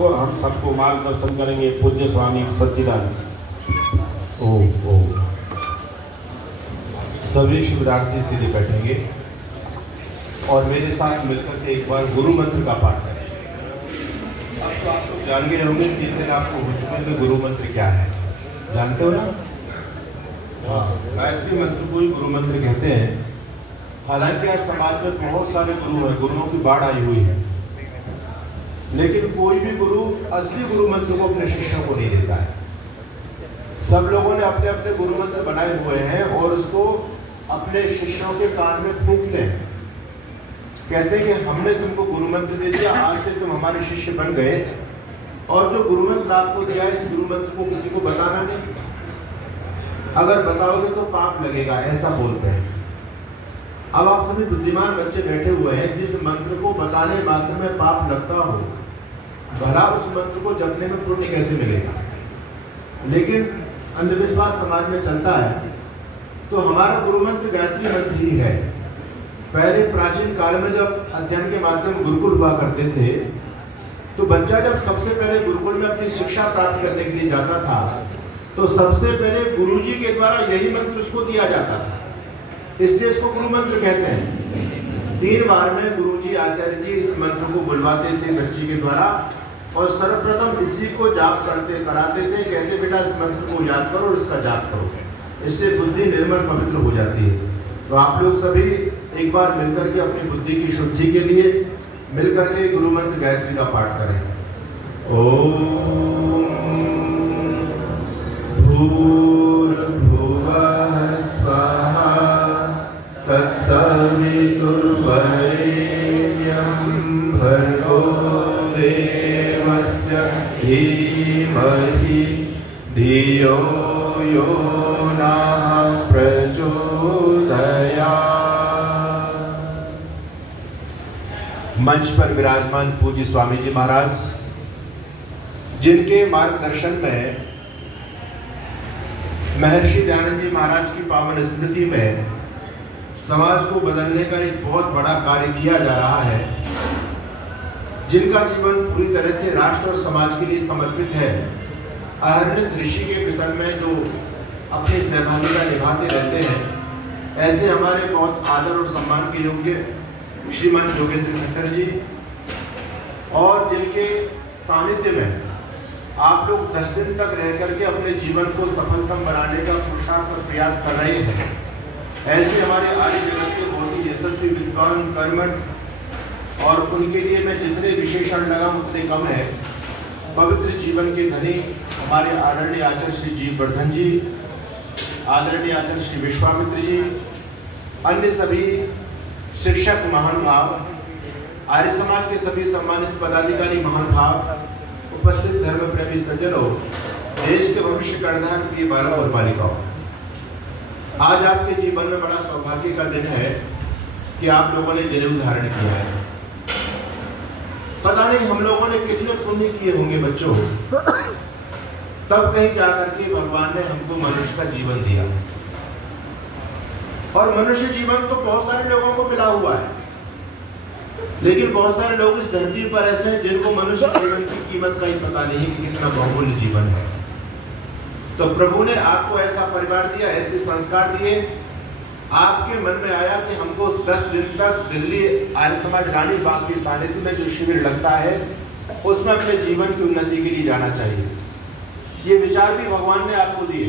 तो हम सबको मार्गदर्शन करेंगे पूज्य स्वामी सच्चिदानंद। ओ सभी शिवरात्रि सीधे बैठेंगे और मेरे साथ मिलकर के एक बार गुरु मंत्र का पाठ करेंगे। अब तो आप लोग जान गए होंगे कि दिन आपको बचपन में गुरु मंत्र क्या है, जानते हो ना? हाँ, गायत्री मंत्र को ही गुरु मंत्र कहते हैं। हालांकि आज समाज में बहुत सारे गुरु हैं, गुरुओं की बाढ़ आई हुई है, लेकिन कोई भी गुरु असली गुरु मंत्र को अपने शिष्यों को नहीं देता है। सब लोगों ने अपने अपने गुरु मंत्र बनाए हुए हैं और उसको अपने शिष्यों के कान में फूंकते हैं। कहते हैं कि हमने तुमको गुरु मंत्र दे दिया, आज से तुम हमारे शिष्य बन गए, और जो गुरु मंत्र आपको दिया है इस गुरु मंत्र को किसी को बताना नहीं, अगर बताओगे तो पाप लगेगा, ऐसा बोलते हैं। अब आप सभी बुद्धिमान बच्चे बैठे हुए हैं, जिस मंत्र को बताने मात्र में पाप लगता हो, भला उस मंत्र को जपने में पुण्य कैसे मिलेगा? लेकिन अंधविश्वास समाज में चलता है। तो हमारा गुरु मंत्र गायत्री मंत्र ही है। पहले प्राचीन काल में जब अध्ययन के माध्यम गुरुकुल हुआ करते थे, तो बच्चा जब सबसे पहले गुरुकुल में अपनी शिक्षा प्राप्त करने के लिए जाता था, तो सबसे पहले गुरुजी के द्वारा यही मंत्र उसको दिया जाता था, इसलिए इसको गुरु मंत्र कहते हैं। 3 बार में गुरुजी आचार्य जी इस मंत्र को बुलवाते थे बच्ची के द्वारा, और सर्वप्रथम इसी को जाप कराते थे। कहते बेटा इस मंत्र को याद करो और इसका जाप करो, इससे बुद्धि निर्मल पवित्र हो जाती है। तो आप लोग सभी एक बार मिलकर के अपनी बुद्धि की शुद्धि के लिए मिलकर के गुरु मंत्र गायत्री का पाठ करें। ओम भूर्भुवः स्वः तत्सवितुर्वरेण्यं भर्गो देवस्य धीमहि धियो यो नः प्रचोदयात्। मंच पर विराजमान पूज्य स्वामी जी महाराज, जिनके मार्गदर्शन में महर्षि दयानंद जी महाराज की पावन स्मृति में समाज को बदलने का एक बहुत बड़ा कार्य किया जा रहा है, जिनका जीवन पूरी तरह से राष्ट्र और समाज के लिए समर्पित है। अहर्निश ऋषि के विषय में जो अपनी सहभागिता निभाते रहते हैं, ऐसे हमारे बहुत आदर और सम्मान के योग्य श्रीमान योगेंद्र खट्टर जी, और जिनके सानिध्य में आप लोग 10 दिन तक रह करके अपने जीवन को सफलतम बनाने का पुरुषार्थ और प्रयास कर रहे हैं, ऐसे हमारे आर्य जगत के बहुत ही यशस्वी विद्वान कर्मठ, और उनके लिए मैं जितने विशेषण लगाऊं उतने कम है। पवित्र जीवन के धनी हमारे आदरणीय आचार्य श्री जीव वर्धन जी, आदरणीय आचार्य श्री विश्वामित्र जी, अन्य सभी शिक्षक महानुभाव, आर्य समाज के सभी सम्मानित पदाधिकारी महानुभाव, उपस्थित धर्म प्रेमी सज्जनों, देश के भविष्य कर्णधार प्रिय बालक और बालिकाओं, आज आपके जीवन में बड़ा सौभाग्य का दिन है कि आप लोगों ने जनेऊ धारण किया है। पता नहीं हम लोगों ने कितने पुण्य किए होंगे बच्चों, तब कहीं जाकर के भगवान ने हमको मनुष्य का जीवन दिया। और मनुष्य जीवन तो बहुत सारे लोगों को मिला हुआ है, लेकिन बहुत सारे लोग इस धरती पर ऐसे हैं जिनको मनुष्य जीवन की कीमत का ही पता नहीं कि कितना बहुमूल्य जीवन है। तो प्रभु ने आपको ऐसा परिवार दिया, ऐसे संस्कार दिए, आपके मन में आया कि हमको 10 दिन तक दिल्ली आर्य समाज रानी बाग के सानिध्य में जो शिविर लगता है, उसमें अपने जीवन की उन्नति के लिए जाना चाहिए। ये विचार भी भगवान ने आपको दिए,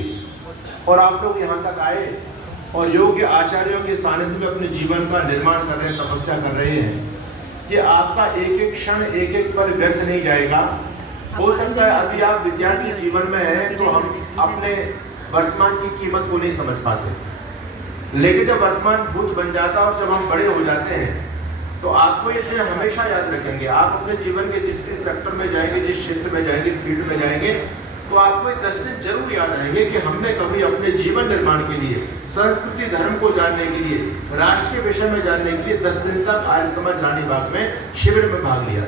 और आप लोग यहाँ तक आए और योग्य आचार्यों के सानिध्य में अपने जीवन का निर्माण कर रहे हैं, तपस्या कर रहे हैं। कि आपका एक एक क्षण एक एक पर व्यर्थ नहीं जाएगा। हो सकता है अभी आप विद्यार्थी जीवन में हैं तो हम अपने वर्तमान की कीमत को नहीं समझ पाते, लेकिन जब वर्तमान भूत बन जाता है और जब हम बड़े हो जाते हैं तो आपको ये दिन हमेशा याद रखेंगे। आप अपने जीवन के जिस भी सेक्टर में जाएंगे, जिस क्षेत्र में जाएंगे, फील्ड में जाएंगे, तो आपको ये 10 दिन जरूर याद आएंगे कि हमने कभी अपने जीवन निर्माण के लिए, संस्कृति धर्म को जानने के लिए, राष्ट्र के विषय में जानने के लिए 10 दिन तक आर्य समाज रानी बाग में शिविर में भाग लिया।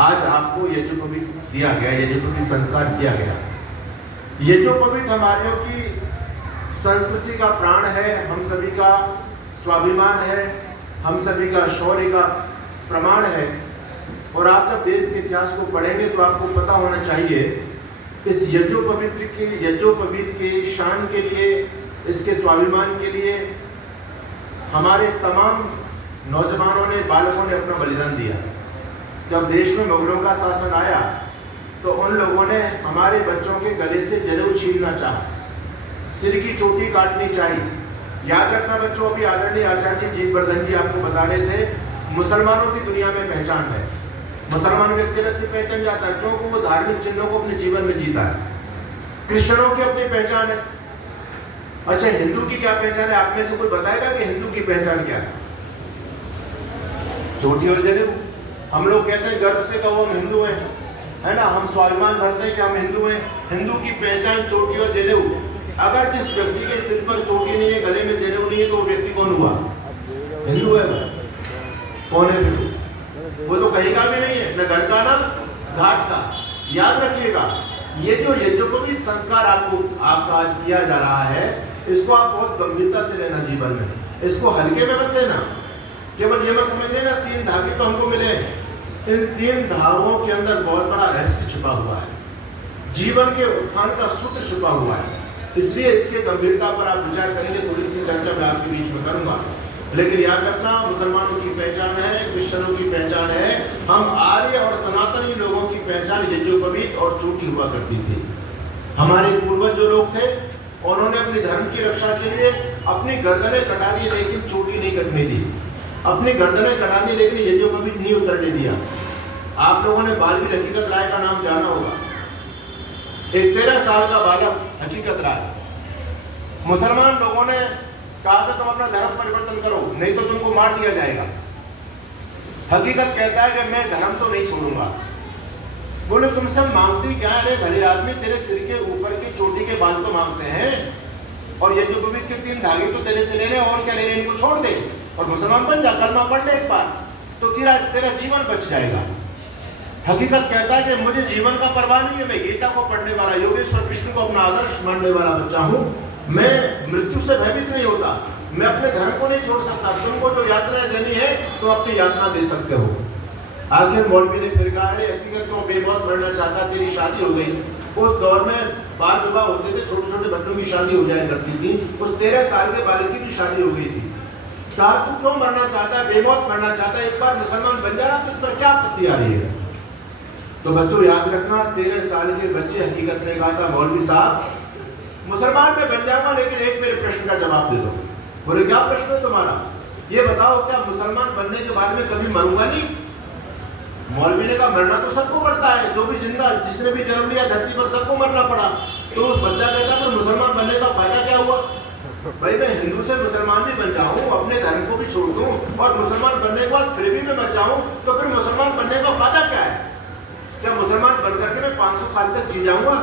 आज आपको यज्ञोपवीत दिया गया, यज्ञोपवीत संस्कार किया गया। यज्ञोपवीत हमारियों की संस्कृति का प्राण है, हम सभी का स्वाभिमान है, हम सभी का शौर्य का प्रमाण है। और आप जब देश के इतिहास को पढ़ेंगे तो आपको पता होना चाहिए इस यज्ञोपवीत के शान के लिए, इसके स्वाभिमान के लिए हमारे तमाम नौजवानों ने, बालकों ने अपना बलिदान दिया। जब देश में मुगलों का शासन आया तो उन लोगों ने हमारे बच्चों के गले से जनेऊ छीनना चाहा, सिर की चोटी काटनी चाहिए। याद रखना बच्चों, अभी आदरणीय आचार्य जी जीतवर्धन जी आपको बता रहे थे, मुसलमानों की दुनिया में पहचान है। मुसलमान व्यक्ति अलग से पहचान जाता है क्योंकि वो धार्मिक चिन्हों को अपने जीवन में जीता है। क्रिश्चियनों की अपनी पहचान है। अच्छा, हिंदू की क्या पहचान है? आप में से कोई बताएगा कि हिंदू की पहचान क्या है? चोटी और जनेऊ। हम लोग कहते हैं गर्व से कहो हम हिंदू हैं, है ना, हम स्वाभिमान भरते हैं कि हम हिंदू हैं। हिंदू की पहचान चोटी और जनेऊ। अगर जिस व्यक्ति के सिर पर चोटी नहीं है, गले में जनेऊ नहीं है, तो वो व्यक्ति कौन हुआ? हिंदू है। कौन है हिंदू? वो तो कहीं का भी नहीं है, न घर का ना घाट का। याद रखिएगा, ये जो यज्ञोपवीत संस्कार आपका आज किया जा रहा है, इसको आप बहुत गंभीरता से लेना जीवन में, इसको हल्के में मत लेना। केवल ये मत समझ लेना 3 धागे तो हमको मिले, इन 3 धागों के अंदर बहुत बड़ा रहस्य छुपा हुआ है, जीवन के उत्थान का सूत्र छुपा हुआ है। इसलिए इसके गंभीरता पर आप विचार करेंगे, थोड़ी सी चर्चा मैं आपके बीच में करूंगा। लेकिन याद रखना, मुसलमानों की पहचान है, क्रिश्चियनों की पहचान है, हम आर्य और सनातनी लोगों की पहचान यज्ञोपवीत और चोटी हुआ करती थी। हमारे पूर्वज जो लोग थे, उन्होंने अपने धर्म की रक्षा के लिए अपनी गर्दनें कटा दी, लेकिन चोटी नहीं कटनी थी। अपनी गर्दनें कटा दी, लेकिन यज्ञोपवीत नहीं उतरने दिया। आप लोगों ने बालवीर हकीकत राय का नाम जाना होगा। एक 13 साल का बालक हकीकत राय, मुसलमान लोगों ने कहा कि तुम अपना धर्म परिवर्तन करो, नहीं तो तुमको मार दिया जाएगा। हकीकत कहता है कि मैं धर्म तो नहीं छोड़ूंगा। बोले तुमसे मांगती क्या है? भले आदमी, तेरे सिर के ऊपर की चोटी के बाल तो मांगते हैं, और यज्ञोपवीत के 3 धागे तो तेरे से ले रहे, और क्या ले रहे? इनको छोड़ दे और मुसलमान बन जा, कलमा पढ़ ले एक बार, तो तेरा जीवन बच जाएगा। हकीकत कहता है कि मुझे जीवन का परवाह नहीं है, मैं गीता को पढ़ने वाला, योगेश्वर कृष्ण को अपना आदर्श मानने वाला बच्चा हूँ, मैं मृत्यु से भयभीत नहीं होता, मैं अपने धर्म को नहीं छोड़ सकता। तुमको जो यात्रा देनी है तो अपनी यात्रा दे सकते हो। आखिर मौलवी ने फिर कहा, अरे हकीकत तो बेमौत मरना चाहता, तेरी शादी हो गई। उस दौर में बाल विवाह होते थे, छोटे छोटे बच्चों की शादी हो जाया करती थी। उस 13 साल के बालक की शादी हो गई थी। कहा तू क्यों मरना चाहता है, बेमौत मरना चाहता है, एक बार मुसलमान बन जाना, तुझ पर क्या आपत्ति आ रही है? तो बच्चों याद रखना, 13 साल के बच्चे हकीकत ने कहा था, मौलवी साहब मुसलमान में बन जाऊंगा, लेकिन एक मेरे प्रश्न का जवाब दे दो। बोले क्या प्रश्न है तुम्हारा? ये बताओ, क्या मुसलमान बनने के बाद में कभी मरूंगा नहीं? मौलवी ने कहा मरना तो सबको पड़ता है, जो भी जिंदा, जिसने भी जन्म लिया धरती पर, सबको मरना पड़ा। तो उस बच्चा कहता है मुसलमान बनने का फायदा क्या हुआ? भाई मैं हिंदू से मुसलमान भी बन जाऊं, अपने धर्म को भी छोड़ दूं, और मुसलमान बनने के बाद फिर भी मैं मर जाऊं, तो फिर मुसलमान बनने का फायदा क्या है? क्या मुसलमान बनकर के मैं 500 साल तक जी जाऊंगा?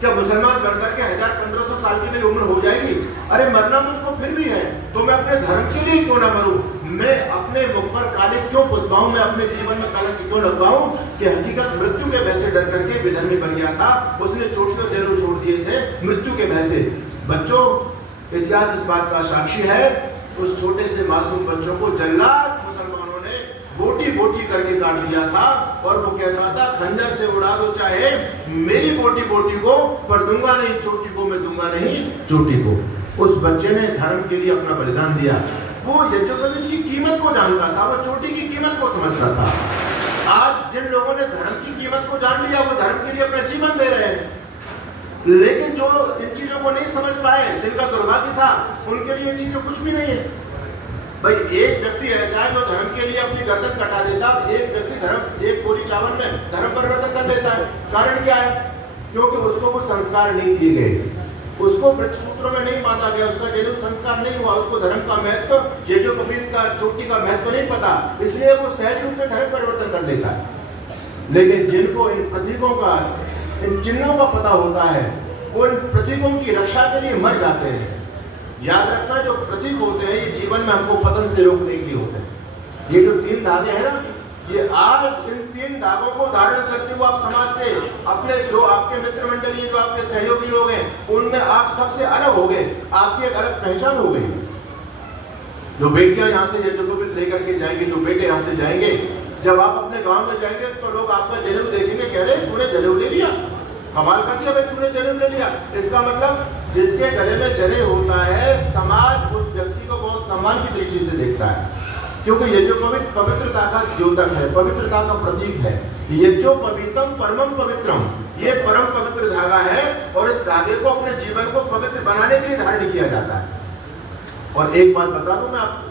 क्या मुसलमान बनकर के 1000-1500 साल की मेरी उम्र हो जाएगी? अरे मरना मुझको फिर भी है, तो मैं अपने धर्म के लिए क्यों ना मरूं? मैं अपने मुख पर काले क्यों पुतवाऊं? मैं अपने जीवन में काले क्यों लगवाऊं? कि हकीकत मृत्यु के भय से डर करके विधर्मी बन गया था, उसने चोटी और जनेऊ छोड़ दिए थे मृत्यु के भय से। बच्चों, इतिहास इस बात का साक्षी है, उस छोटे से मासूम बच्चों को जल्लाद मुसलमानों ने बोटी बोटी करके काट दिया था, और वो कहता था खंजर से उड़ा दो चाहे मेरी बोटी बोटी को, पर दूंगा नहीं चोटी को, मैं दूंगा नहीं चोटी को। उस बच्चे ने धर्म के लिए अपना बलिदान दिया। वो यज्ञोपवीत की कीमत को जानता था, वो चोटी की कीमत को समझता था। आज जिन लोगों ने धर्म की कीमत को जान लिया, वो धर्म के लिए अपना जीवन दे रहे हैं, लेकिन जो इन चीजों को नहीं समझ पाए, जिनका दुर्भाग्य था, उनके लिए चीजें कुछ भी नहीं है। भाई एक व्यक्ति ऐसा है जो धर्म के लिए अपनी गर्दन कटा देता, एक व्यक्ति धर्म, एक कोरी चावल में धर्म परिवर्तन कर देता है। कारण क्या है? क्योंकि उसको वो संस्कार नहीं दिए गए, उसको सूत्रों में नहीं बांधा गया, उसका जनेऊ संस्कार नहीं हुआ, उसको धर्म का महत्व, यज्ञोपवीत का, चोटी का महत्व नहीं पता, इसलिए वो सहज रूप से धर्म परिवर्तन कर देता है। लेकिन जिनको इन प्रतीकों का, इन चिन्हों का पता होता है, वो इन प्रतीकों की रक्षा के लिए मर जाते हैं। याद रखना, जो प्रतीक होते हैं ये जीवन में हमको पतन से रोकने के लिए होते हैं। ये जो 3 धागे हैं ना, ये आज इन 3 धागों को धारण करते हुए आप समाज से, अपने जो आपके मित्र मंडली, जो आपके सहयोगी लोग हैं, उनमें आप सबसे अलग हो गए, आपकी एक अलग पहचान हो गई। जो बेटियां यहाँ से यज्ञोपवीत लेकर के जाएंगे, जो बेटे यहाँ से जाएंगे, जब आप अपने गांव में जाएंगे तो लोग आपका जनेऊ देखेंगे, कह रहे तूने जनेऊ ले लिया, कमाल कर दिया भाई तूने जनेऊ ले लिया। इसका मतलब जिसके गले में जनेऊ होता है समाज उस व्यक्ति को बहुत सम्मान की दृष्टि से देखता है, क्योंकि ये जो पवित्रता का द्योतक है, पवित्रता का प्रतीक है। ये जो पवित्रम परमम पवित्रम, ये परम पवित्र धागा है और इस धागे को अपने जीवन को पवित्र बनाने के लिए धारण किया जाता है। और एक बात बता दूं मैं आपको,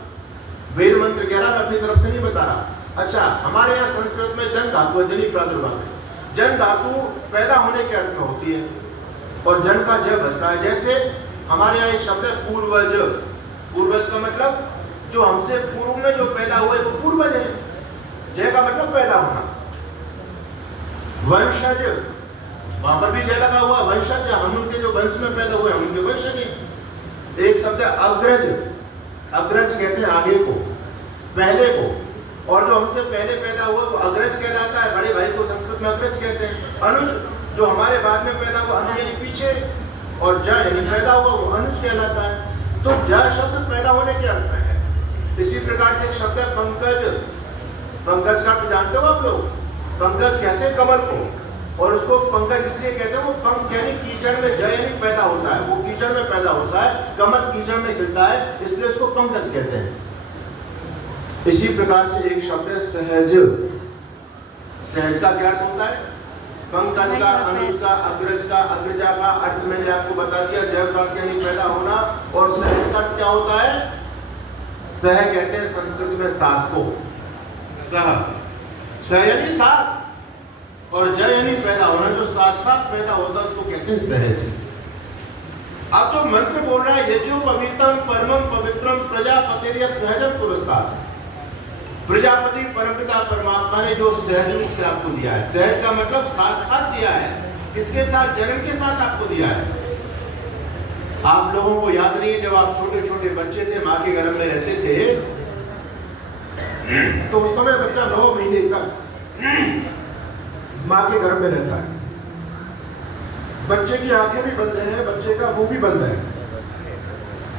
वेद मंत्र कह रहा, मैं अपनी तरफ से नहीं बता रहा। अच्छा, हमारे यहाँ संस्कृत में जन धातु है, जनी प्रादुर्भाव है। जन धातु पैदा होने के अर्थ में होती है और जन का ज बसता है। जैसे हमारे यहाँ एक शब्द है पूर्वज। पूर्वज का मतलब जो हमसे पूर्व में जो पैदा हुए वो पूर्वज है। जय का मतलब पैदा होना। वंशज, वहां पर भी जय लगा हुआ, वंशज, हम उनके जो वंश में पैदा हुए हम उनके वंशज हैं। एक शब्द है अग्रज। अग्रज कहते हैं आगे को, पहले को, और जो हमसे पहले पैदा हुआ वो अग्रज कहलाता है। बड़े भाई को संस्कृत में अग्रज कहते हैं। अनुज, जो हमारे बाद में पैदा हुआ, अनुज यानी पीछे, और ज यानी पैदा हुआ वो अनुज कहलाता है। तो ज शब्द पैदा होने के अर्थ में है। इसी प्रकार से एक शब्द है पंकज। पंकज का अर्थ जानते हो आप लोग? पंकज कहते हैं कमल को, और उसको पंकज इसलिए कहते हैं, वो पंख यानी कीचड़ में, ज यानी पैदा होता है, वो कीचड़ में पैदा होता है, कमल कीचड़ में खिलता है, इसलिए उसको पंकज कहते हैं। इसी प्रकार से एक शब्द है सहज। सहज का क्या अर्थ होता है? पंकज का, अनुज का, अग्रज का, अग्रजा का अर्थ मैंने आपको बता दिया। जय का यानी पैदा होना, और सहज का क्या होता है? सह कहते हैं संस्कृत में सात को, सह, सह यानी सात, और जय यानी पैदा होना, जो साथ साथ पैदा होता है उसको कहते हैं सहज। अब जो मंत्र बोल रहा है, यज्ञो पवित्रम परमम पवित्रम प्रजापति सहजम पुरस्कार, प्रजापति परमपिता परमात्मा ने जो सहज रूप से आपको दिया है। सहज का मतलब साथ साथ दिया है। किसके साथ? जन्म के साथ आपको दिया है। आप लोगों को याद नहीं है, जब आप छोटे छोटे बच्चे थे, माँ के गर्भ में रहते थे, तो उस समय बच्चा 9 महीने तक माँ के गर्भ में रहता है। बच्चे की आंखें भी बंद है, बच्चे का मुंह भी बंद है,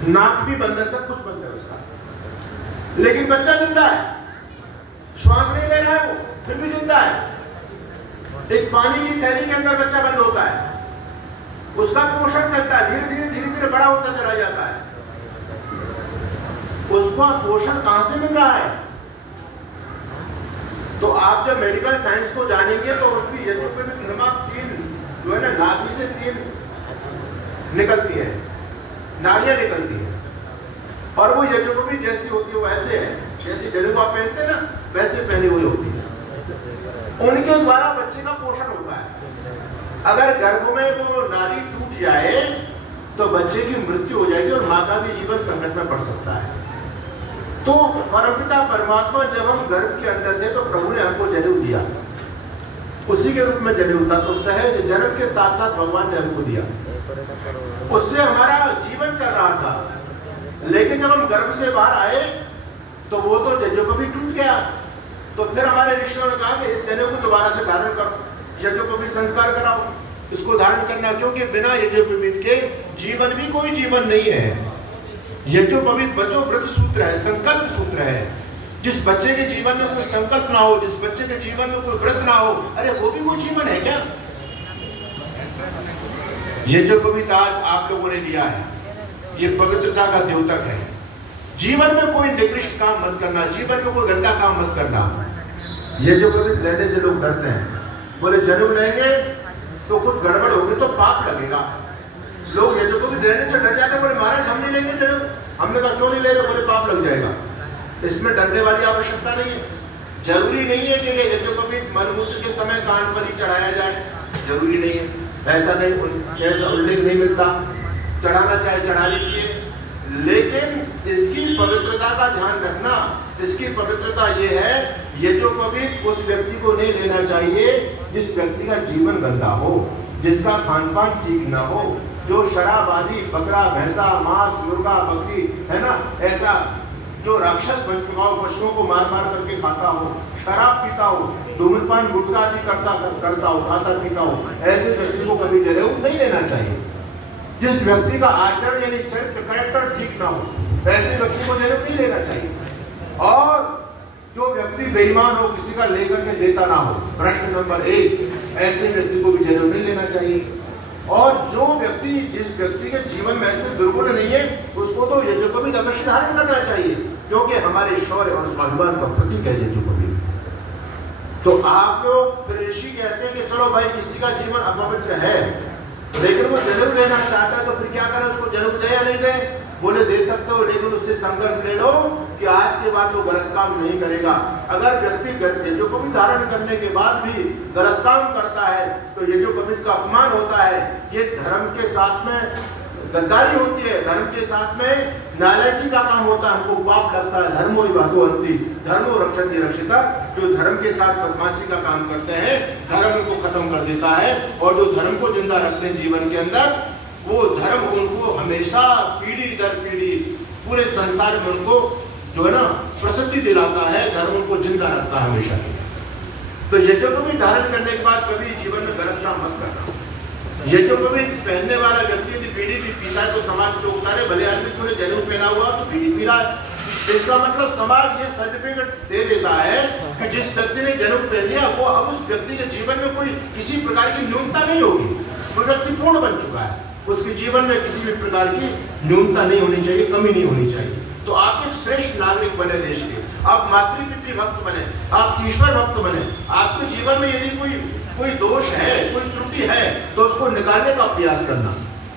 नाक भी बंद है, सब कुछ बंद है उसका, लेकिन बच्चा जिंदा है। श्वास नहीं ले रहा है वो, फिर भी जिंदा है। एक पानी की थैली के अंदर बच्चा बंद होता है, उसका पोषण करता है, धीरे धीरे बड़ा होता चला जाता है। उसका पोषण कहां से मिल रहा है? तो आप जब मेडिकल साइंस को जानेंगे तो उसकी स्टील जो है ना, नाभि से स्टील निकलती है, नाड़ियां निकलती है, और वो यज्ञोपवीत जैसी होती है, वो ऐसे है जैसी जनेऊ आप पहनते हैं ना, वैसे पहनी हुई होती है। उनके द्वारा बच्चे का पोषण होता है। अगर गर्भ में वो नाड़ी टूट जाए तो बच्चे की मृत्यु हो जाएगी और माँ का भी जीवन संकट में पड़ सकता है। तो परमपिता परमात्मा जब हम गर्भ के अंदर थे तो प्रभु ने हमको जनेऊ दिया, उसी के रूप में जनेऊ था। तो सहज जन्म के साथ साथ भगवान ने हमको दिया, उससे हमारा जीवन चल रहा था। लेकिन जब हम गर्भ से बाहर आए तो वो तो यज्ञोपवीत टूट गया। तो फिर हमारे ऋषियों ने कहा कि इस जनेऊ को दोबारा से धारण करो, यज्ञोपवीत संस्कार कराओ, इसको धारण करना, क्योंकि बिना यज्ञोपवीत के जीवन भी कोई जीवन नहीं है। यज्ञोपवीत बचो व्रत सूत्र है, संकल्प सूत्र है। जिस बच्चे के जीवन में कोई संकल्प ना हो, जिस बच्चे के जीवन में कोई व्रत ना हो, अरे वो भी कोई जीवन है क्या? यज्ञोपवीत आज आप लोगों ने लिया है, ये पवित्रता का द्योतक है। जीवन में कोई निकृष्ट काम मत करना, जीवन में कोई गंदा काम मत करना। यज्ञोपवीत लेने से लोग डरते हैं, बोले जनेऊ लेंगे तो कुछ गड़बड़ होगी तो पाप लगेगा। लोग यज्ञोपवीत लेने से डर जाते हैं, बोले महाराज हम नहीं लेंगे जनेऊ। हमने कहा क्यों नहीं ले रहे? बोले पाप लग जाएगा। इसमें डरने वाली आवश्यकता नहीं है। जरूरी नहीं है कि यज्ञोपवीत मलमूत्र के समय कान पर ही चढ़ाया जाए, जरूरी नहीं है, ऐसा नहीं, ऐसा उल्लेख नहीं मिलता। चढ़ाना चाहे चढ़ा लीजिए, लेकिन इसकी पवित्रता का ध्यान रखना। इसकी पवित्रता ये है, यज्ञोपवीत उस व्यक्ति को नहीं लेना चाहिए जिस व्यक्ति का जीवन गंदा हो, जिसका खान पान ठीक ना हो, जो शराब आदि, बकरा, भैंसा, मांस, मुर्गा, बकरी है ना, ऐसा जो राक्षस बन चुका हो, पशुओं को मार मार करके खाता हो, शराब पीता हो, धूम्रपान गुटखा आदि करता हो, खाता पीता हो, ऐसे व्यक्ति को कभी जनेऊ नहीं लेना चाहिए। जिस व्यक्ति का आचरण यानी चरित्र, कैरेक्टर ठीक ना हो, ऐसे व्यक्ति को जनेऊ नहीं लेना चाहिए। और जो व्यक्ति बेईमान हो, किसी का लेकर के देता ना हो। प्रश्न नंबर 1, ऐसे व्यक्ति को भी जनेऊ नहीं लेना चाहिए। और जो व्यक्ति, जिस व्यक्ति के जीवन में ऐसे दुर्गुण नहीं है, उसको तो यज्ञोपवीत अवश्य धारण करना चाहिए, क्योंकि हमारे शौर्य और स्वाभिमान का प्रतीक है यज्ञोपवीत। तो आप लोग ऋषि कहते हैं कि चलो भाई किसी का जीवन अपवित्र है, लेकिन वो जनेऊ लेना चाहता है, तो फिर क्या करें, उसको जनेऊ दे या नहीं दे? बोले दे सकते हो, लेकिन उससे संकल्प ले लो कि आज के बाद वो गलत काम नहीं करेगा। अगर व्यक्ति यज्ञोपवीत धारण करने के बाद भी गलत काम करता है तो यज्ञोपवीत का अपमान होता है। ये धर्म के साथ में गद्दारी होती है, धर्म के साथ में नालायकी का काम होता है, हमको पाप लगता है। धर्मो विभागोहंति धर्मो रक्षति रक्षिता। जो धर्म के साथ बदमाशी का काम करते हैं, धर्म को खत्म कर देता है, और जो धर्म को जिंदा रखते हैं जीवन के अंदर, वो धर्म उनको हमेशा पीढ़ी दर पीढ़ी पूरे संसार में उनको जो है ना प्रसिद्धि दिलाता है, धर्म उनको जिंदा रखता है हमेशा। तो यज्ञोपवीत धारण करने के बाद कभी जीवन में गलत काम मत करना। यज्ञोपवीत पहनने वाला व्यक्ति यदि बीड़ी भी पीता है तो समाज लोग उतारे, भले आदमी तूने जनेऊ पहना हुआ तो बीड़ी पी रहा है। इसका मतलब समाज ये सर्टिफिकेट दे देता है कि जिस व्यक्ति ने जनेऊ पहन लिया वो अब उस व्यक्ति के जीवन में कोई किसी प्रकार की न्यूनता नहीं होगी, वो व्यक्ति पूर्ण बन चुका है, उसके जीवन में किसी भी प्रकार की न्यूनता नहीं होनी चाहिए, कमी नहीं होनी चाहिए। तो आप एक श्रेष्ठ नागरिक बने देश के, आप मातृ भक्त बने, आप ईश्वर भक्त बने। आपके जीवन में यदि कोई दोष है, कोई त्रुटि है, तो उसको निकालने का प्रयास करना।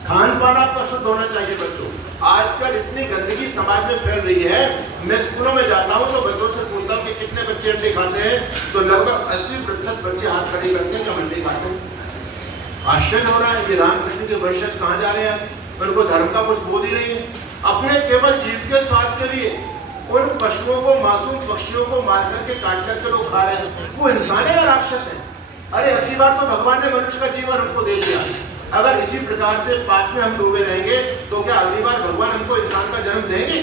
खान पान आपका शुद्ध होना चाहिए। बच्चों, आजकल इतनी गंदगी समाज में फैल रही है। मैं स्कूलों में जाता हूँ तो बच्चों से पूछता हूँ कि कितने बच्चे अंडे खाते हैं, तो लगभग 80% बच्चे हाथ खड़े करते हैं कि हम अंडे खाते हैं। आश्चर्य हो रहा है, ये रामकृष्ण के वंशज कहाँ जा रहे हैं? उनको धर्म का कुछ बोध ही नहीं है। अपने केवल जीव के स्वाद के लिए उन पशुओं को, मासूम पक्षियों को मार करके काट करके लोग खा रहे हैं। वो इंसान है या राक्षस है? अरे अगली बार तो भगवान ने मनुष्य का जीवन हमको दे दिया। अगर इसी प्रकार से पाप में हम डूबे रहेंगे तो क्या अगली बार भगवान हमको इंसान का जन्म देंगे?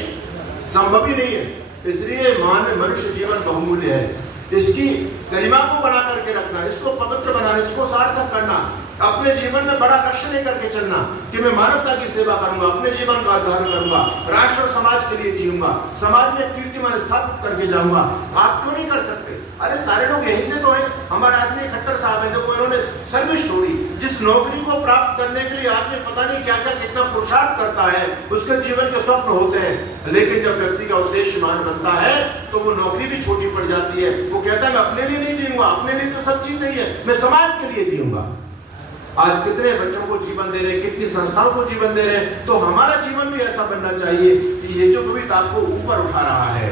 संभव ही नहीं है। इसलिए मनुष्य जीवन बहुमूल्य है। इसकी गरिमा को बना करके रखना, इसको पवित्र बनाना, इसको सार्थक करना, अपने जीवन में बड़ा लक्ष्य नहीं करके चलना कि मैं मानवता की सेवा करूंगा, अपने जीवन का उद्धार करूंगा, राष्ट्र और समाज के लिए जीऊंगा, समाज में कीर्तिमान स्थापित करके जाऊंगा। आप क्यों नहीं कर सकते? अरे सारे लोग यहीं से तो हैं। हमारे आदमी खट्टर साहब है, देखो इन्होंने सर्विस छोड़ी। जिस नौकरी को प्राप्त करने के लिए आदमी पता नहीं क्या क्या कितना पुरुषार्थ करता है, उसके जीवन के स्वप्न होते हैं, लेकिन जब व्यक्ति का उद्देश्य मान बनता है तो वो नौकरी भी छोटी पड़ जाती है। वो कहता है मैं अपने लिए नहीं जीऊंगा, अपने लिए तो सब चीज नहीं है, मैं समाज के लिए जीऊंगा। आज कितने बच्चों को जीवन दे रहे हैं, कितनी संस्थाओं को जीवन दे रहे हैं। तो हमारा जीवन भी ऐसा बनना चाहिए कि ये जो कभी आपको ऊपर उठा रहा है,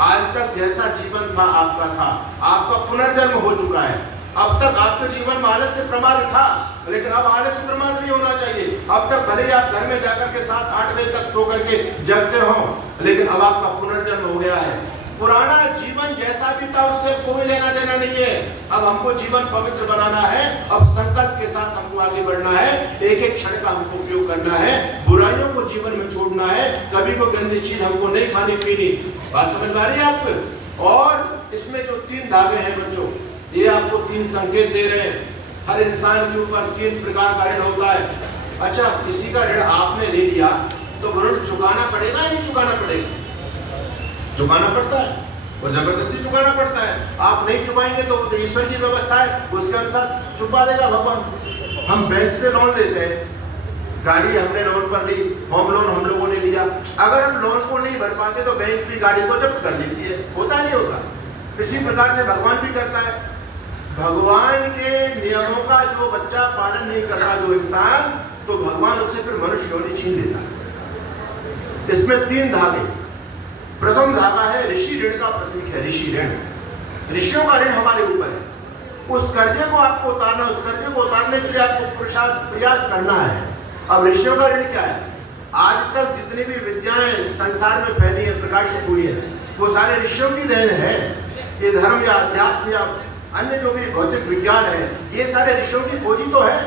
आज तक जैसा जीवन था आपका था, आपका पुनर्जन्म हो चुका है। अब तक आपके जीवन में आलस्य प्रमाद था, लेकिन अब आलस्य प्रमाद नहीं होना चाहिए। अब तक भले ही आप घर में जाकर के 7-8 बजे तक सो करके जगते हो, लेकिन अब आपका पुनर्जन्म हो गया है। पुराना जीवन जैसा भी था उससे कोई लेना देना नहीं है। अब हमको जीवन पवित्र बनाना है, अब संकल्प के साथ हमको आगे बढ़ना है, एक एक क्षण का हमको उपयोग करना है, बुराइयों को जीवन में छोड़ना है, कभी कोई गंदी चीज हमको नहीं खानी पीनी। बात समझ आ रही है आपको? और इसमें जो 3 धागे हैं बच्चों, ये आपको 3 संकेत दे रहे हैं। हर इंसान के ऊपर 3 प्रकार का ऋण होता है। अच्छा, किसी का ऋण आपने ले लिया तो ऋण चुकाना पड़ेगा या नहीं चुकाना पड़ेगा? चुकाना पड़ता है, और जबरदस्ती चुकाना पड़ता है। आप नहीं चुकाएंगे तो ईश्वर की व्यवस्था है, उसके अनुसार चुका देगा भगवान। हम बैंक से लोन लेते हैं, गाड़ी हमने लोन पर ली, होम लोन हम लोगों ने लिया। अगर हम लोन को नहीं भर पाते तो बैंक भी गाड़ी को जब्त कर लेती है। होता नहीं होता? इसी प्रकार से भगवान भी करता है। भगवान के नियमों का जो बच्चा पालन नहीं करता, जो इंसान, तो भगवान उससे फिर मनुष्य योनि छीन लेता है। इसमें 3 धागे। प्रथम धागा है ऋषि ऋण का प्रतीक है, ऋषि ऋण। ऋषियों का ऋण हमारे ऊपर है। उस कर्जे को आपको उतारना, उस कर्जे को उतारने के लिए आपको प्रयास करना है। अब ऋषियों का ऋण क्या है? आज तक जितनी भी विद्याएं संसार में फैली है, प्रकाशित हुई है, वो सारे ऋषियों की देन है। ये धर्म या अध्यात्म या अन्य जो भी भौतिक विज्ञान है, ये सारे ऋषियों की खोजी तो है।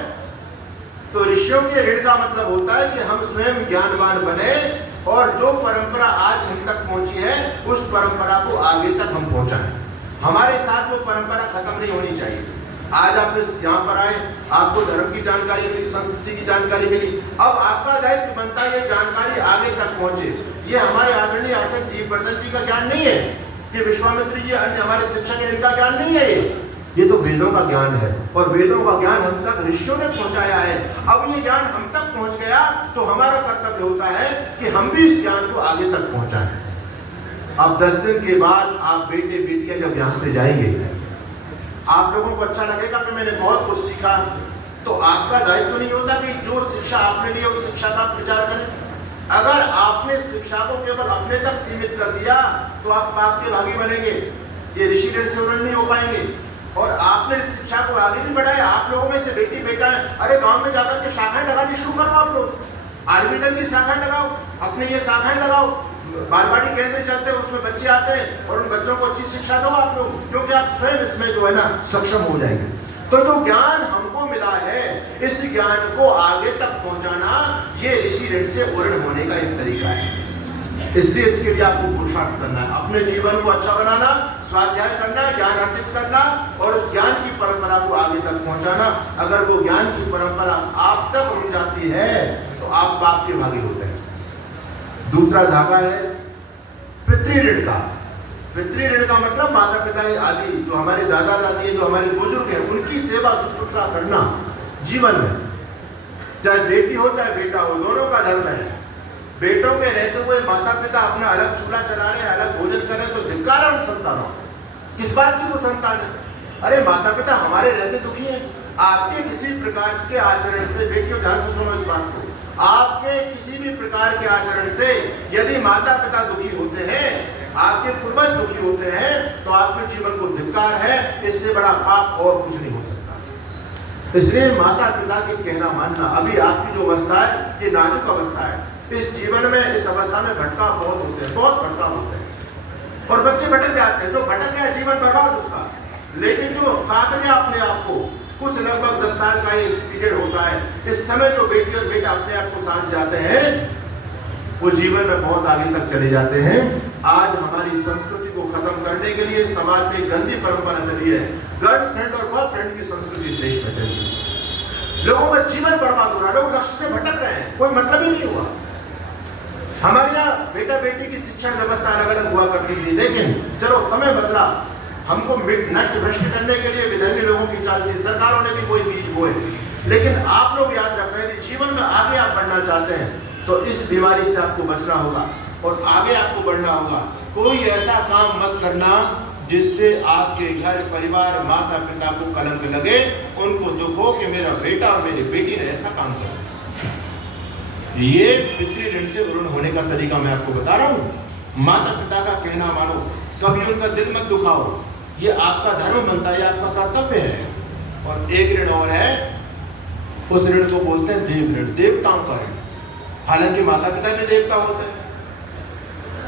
तो ऋषियों के ऋण का मतलब होता है कि हम स्वयं ज्ञानवान बने और जो परंपरा आज हम तक पहुंची है, उस परंपरा को आगे तक हम पहुंचाएं। हमारे साथ वो परंपरा खत्म नहीं होनी चाहिए। आज आप यहाँ पर आए, आपको धर्म की जानकारी मिली, संस्कृति की जानकारी मिली। अब आपका दायित्व बनता है ये जानकारी आगे तक पहुंचे। ये हमारे आदरणीय आचार्य जी वर्धन जी का ज्ञान नहीं है, कि विश्वामित्र जी अन्य हमारे शिक्षक हैं, इनका ज्ञान नहीं है ये तो वेदों का ज्ञान है और वेदों का ज्ञान हम तक ऋषियों ने पहुंचाया है। अब ये ज्ञान हम तक पहुंच गया तो हमारा कर्तव्य होता है कि हम भी इस ज्ञान को आगे तक पहुंचाएं। अब 10 दिन के बाद आप बेटे बेटियां जब यहाँ से जाएंगे, आप लोगों को अच्छा लगेगा कि मैंने बहुत कुछ सीखा, तो आपका दायित्व नहीं होता कि जो शिक्षा आपने ली उस शिक्षा का प्रचार करें। अगर आपने शिक्षा को केवल अपने तक सीमित कर दिया तो आप पाप के भागी बनेंगे, ये ऋषिगण से उन्नत नहीं हो पाएंगे। और आपने इस शिक्षा को आगे भी बढ़ाया। आप लोगों में से बेटी बेटा है, अरे गांव में जाकर के शाखाएं लगानी शुरू करो, आप लोग आर्मीडल की शाखाएं लगाओ, अपने ये शाखाएं लगाओ, बालवाड़ी केंद्र चलते हैं उसमें बच्चे आते हैं और उन बच्चों को अच्छी शिक्षा दो आप लोग, क्योंकि आप स्वयं इसमें जो है ना सक्षम हो जाएंगे। तो जो ज्ञान हमको मिला है इस ज्ञान को आगे तक पहुंचाना ये ऋषि ऋण से उर्ण होने का एक तरीका है। इसलिए इसके लिए आपको पुरुषार्थ करना है, अपने जीवन को अच्छा बनाना, स्वाध्याय करना, ज्ञान अर्जित करना और उस ज्ञान की परंपरा को आगे तक पहुंचाना। अगर वो ज्ञान की परंपरा आप तक रुक जाती है तो आप पाप के भागी होते हैं। दूसरा धागा है पितृ ऋण का। पितृ ऋण का मतलब माता पिता आदि जो हमारे दादा दादी जो हमारे बुजुर्ग हैं उनकी सेवा शुश्रूषा करना जीवन में, चाहे बेटी हो चाहे बेटा हो, दोनों का धर्म है। बेटों के रहते हुए माता पिता अपना अलग चूल्हा चला रहे, अलग भोजन करें तो धिक्कार है उन संतानों। किस बात की वो संतान है? अरे माता पिता हमारे रहते दुखी हैं, आपके किसी प्रकार के आचरण से, बेटियों ध्यान से सुनो इस बात को, आपके किसी भी प्रकार के आचरण से यदि माता पिता दुखी होते हैं, आपके पूर्वज दुखी होते हैं तो आपके जीवन को धिक्कार है। इससे बड़ा पाप और कुछ नहीं हो सकता। इसलिए माता पिता के कहना मानना। अभी आपकी जो अवस्था है ये नाजुक अवस्था है, इस जीवन में इस अवस्था में भटकाव बहुत होते हैं, बहुत भटकाव होते हैं और बच्चे भटक जाते हैं। जो भटक गया जीवन बर्बाद उसका। लेकिन जो साथ में अपने आप को कुछ लगभग 10 साल का एक पीरियड होता है, इस समय जो बेटी और बेटा अपने आप को साथ जाते हैं वो जीवन में बहुत आगे तक चले जाते हैं। आज हमारी संस्कृति को खत्म करने के लिए समाज में गंदी परंपरा चली है, गर्लफ्रेंड और बॉयफ्रेंड की संस्कृति देश में चली है। लोगों का जीवन बर्बाद हो रहा है, लोग लक्ष्य से भटक रहे हैं, कोई मतलब ही नहीं हुआ। हमारे यहाँ बेटा बेटी की शिक्षा व्यवस्था अलग अलग हुआ करती थी, लेकिन चलो समय बदला, हमको नष्ट भ्रष्ट करने के लिए विधर्मी लोगों की चाल थी, सरकारों ने भी कोई बीज बोए। लेकिन आप लोग याद रख रहे हैं जीवन में आगे आप बढ़ना चाहते हैं तो इस बीमारी से आपको बचना होगा और आगे आपको बढ़ना होगा। कोई ऐसा काम मत करना जिससे आपके घर परिवार माता पिता को कलंक लगे, उनको दुख हो कि मेरा बेटा और मेरी बेटी ने ऐसा काम किया। ये पितृ ऋण से ऋण होने का तरीका मैं आपको बता रहा हूँ। माता पिता का कहना मानो, कभी उनका दिल मत दुखाओ, ये आपका धर्म बनता है, आपका कर्तव्य है। और एक ऋण और है, उस ऋण को बोलते हैं देव ऋण, देवताओं का ऋण। हालांकि माता पिता भी देवता होते हैं।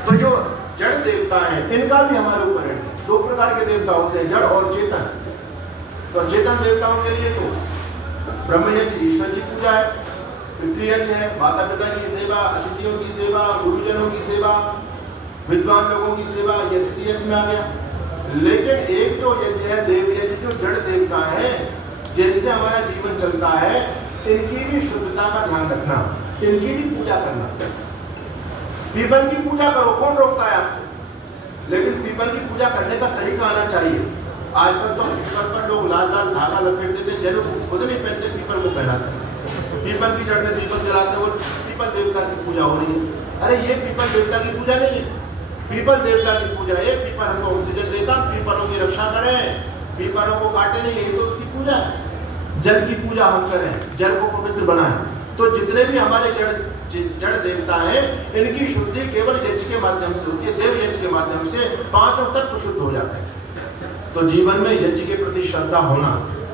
तो जो जड़ देवता हैं इनका भी हमारे ऊपर ऋण। 2 प्रकार के देवता होते हैं, जड़ और चेतन। तो चेतन देवताओं के लिए तो ब्रह्म यज्ञ ईश्वर की पूजा है, पितृयज्ञ है, माता पिता की सेवा, अतिथियों की सेवा, गुरुजनों की सेवा, विद्वान लोगों की सेवा, ये तृतीय यज्ञ में आ गया। लेकिन एक जो यज्ञ है देव यज्ञ, जो जड़ देवता है जिनसे हमारा जीवन चलता है, इनकी भी शुद्धता का ध्यान रखना, इनकी भी पूजा करना। पीपल की पूजा करो, कौन रोकता है आपको? लेकिन पीपल की पूजा करने का तरीका आना चाहिए। आजकल तो पीपल पर लोग लाल लाल धागा लपेटते थे, जैसे खुद नहीं पहनते, पीपल को पहनाते। पीपल की जड़ में दीपक जलाते और पीपल देवता की पूजा हो रही है। अरे ये पीपल देवता की पूजा नहीं है, पीपल देवता की पूजा है। पीपल हमको ऑक्सीजन देता, पीपलों की रक्षा करें, पीपलों को काटे नहीं, यही तो उसकी पूजा है। जल की पूजा हम करें, जल को पवित्र बनाएं। तो जितने भी हमारे जड़ देवता हैं इनकी शुद्धि केवल यज्ञ के माध्यम से होती है, देव यज्ञ के माध्यम से 5 तत्व शुद्ध हो जाते हैं। तो जीवन में यज्ञ के प्रति श्रद्धा होना,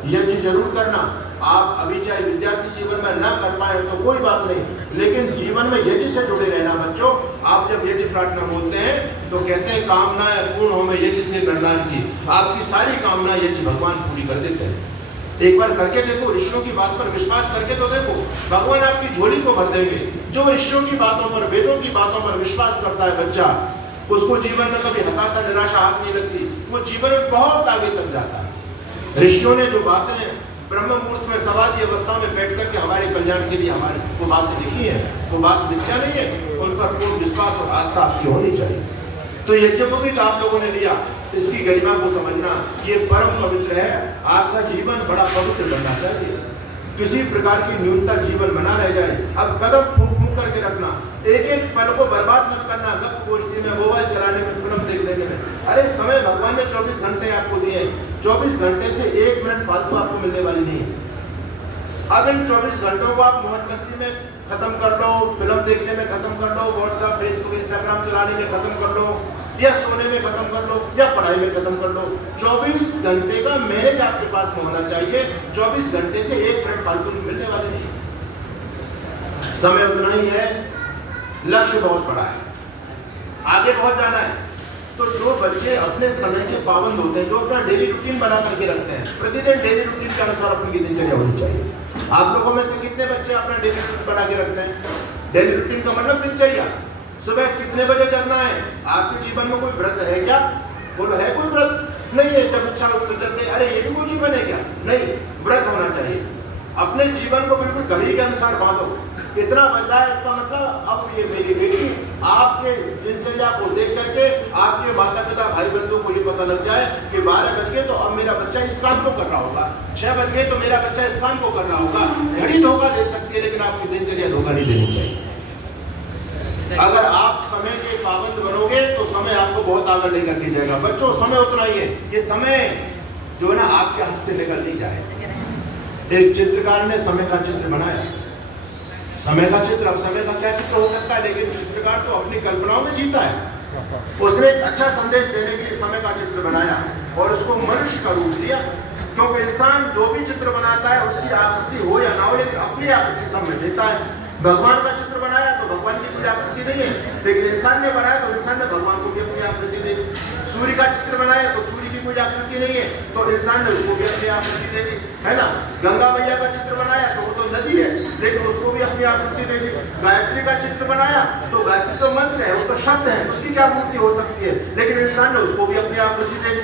यज्ञ जरूर करना। आप अभी चाहे विद्यार्थी जीवन में न कर पाए तो कोई बात नहीं, लेकिन जीवन में यज्ञ से जुड़े रहना। बच्चों, आप जब यज्ञ प्रार्थना बोलते हैं तो कहते हैं कामनाएं पूर्ण हो में यज्ञ से नरनार की। आपकी सारी कामना यज्ञ भगवान पूरी कर देते हैं। एक बार करके देखो, ऋषियों की बात पर विश्वास करके तो देखो, भगवान आपकी झोली को भर देंगे। जो ऋषियों की बातों पर, वेदों की बातों पर विश्वास करता है बच्चा, उसको जीवन में कभी हताशा निराशा हाथ नहीं लगती, वो जीवन में बहुत आगे तक जाता है। ऋषियों ने जो बातें ब्रह्म मुहूर्त में समाधि अवस्था में बैठ करके हमारे कल्याण के लिए हमारे वो बातें लिखी है, वो बात मिथ्या नहीं है, उन पर पूर्ण विश्वास और आस्था आपकी होनी चाहिए। तो यज्ञोपवीत आप लोगों ने लिया, इसकी गरिमा को समझना, ये परम पवित्र है। आपका जीवन बड़ा पवित्र बनना चाहिए, किसी प्रकार की न्यूनता जीवन बना रह जाए। अब कदम फूक फूक करके रखना, एक एक पल को बर्बाद मत करना, गप गोष्ठी में, मोबाइल चलाने में, फिल्म देखने में। अरे समय भगवान ने 24 घंटे आपको दिए, 24 घंटे से 1 मिनट फालतू आपको मिलने वाली नहीं है। अब इन 24 घंटों को आप मौज मस्ती में खत्म कर लो, फिल्म देखने में खत्म कर लो, व्हाट्सएप, फेसबुक, इंस्टाग्राम चलाने में खत्म कर लो, या सोने में खत्म कर लो, या पढ़ाई में खत्म कर लो। 24 घंटे का मैनेज आपके पास में होना चाहिए। 24 घंटे से 1 मिनट फालतू मिलने वाले नहीं। समय उतना ही है, लक्ष्य बहुत बड़ा है, आगे बहुत जाना है। तो जो बच्चे अपने समय के पाबंद होते हैं, जो अपना डेली रूटीन बना करके रखते हैं, प्रतिदिन डेली रूटीन के अनुसार अपनी दिनचर्या होनी चाहिए। आप लोगों में से कितने बच्चे अपना डेली रूटीन बना के रखते हैं? डेली रूटीन का मतलब दिनचर्या। सुबह कितने बजे जगना है? आपके जीवन में कोई व्रत है क्या? बोलो, है कोई व्रत? नहीं है। जब इच्छा हो तो जगते, अरे ये भी कोई जीवन है क्या? नहीं, व्रत होना चाहिए। अपने जीवन को बिल्कुल घड़ी के अनुसार बांधो। इतना बज रहा है, इसका मतलब अब ये मेरी बेटी, आपके दिनचर्या को देख करके आपके माता पिता भाई बंधु को ये पता लग जाए कि 12 बज गए तो अब मेरा बच्चा इस काम को कर रहा होगा, 6 बज गए तो मेरा बच्चा इस काम को कर रहा होगा। घड़ी धोखा दे सकती है, लेकिन आपकी दिनचर्या धोखा नहीं देनी चाहिए। अगर आप समय के पाबंद बनोगे तो समय आपको बहुत आगे लेकर के जाएगा। बच्चों, समय उतना ही है, ये समय जो है ना आपके हाथ से निकल नहीं जाए। एक चित्रकार ने समय का चित्र बनाया, समय का चित्र। अब समय का क्या चित्र हो सकता है, लेकिन चित्रकार तो अपनी कल्पनाओं में जीता है। उसने एक अच्छा संदेश देने के लिए समय का चित्र बनाया और उसको मनुष्य का रूप दिया, क्योंकि इंसान जो भी चित्र बनाता है उसकी आकृति हो या ना हो, लेकिन अपनी आकृति सब में देता है। भगवान का चित्र बनाया तो भगवान की कोई आकृति नहीं है, लेकिन इंसान ने बनाया तो इंसान ने भगवान को भी अपनी आकृति दी। सूर्य का चित्र बनाया तो सूर्य की कोई आकृति नहीं है, तो इंसान ने उसको भी अपनी आकृति दे दी, है ना। गंगा मैया का चित्र बनाया तो वो तो नदी है, लेकिन उसको भी अपनी आकृति दे दी। गायत्री का चित्र बनाया तो गायत्री तो मंत्र है, वो तो शब्द है, उसकी क्या मूर्ति हो सकती है, लेकिन इंसान ने उसको भी अपनी आकृति दे दी।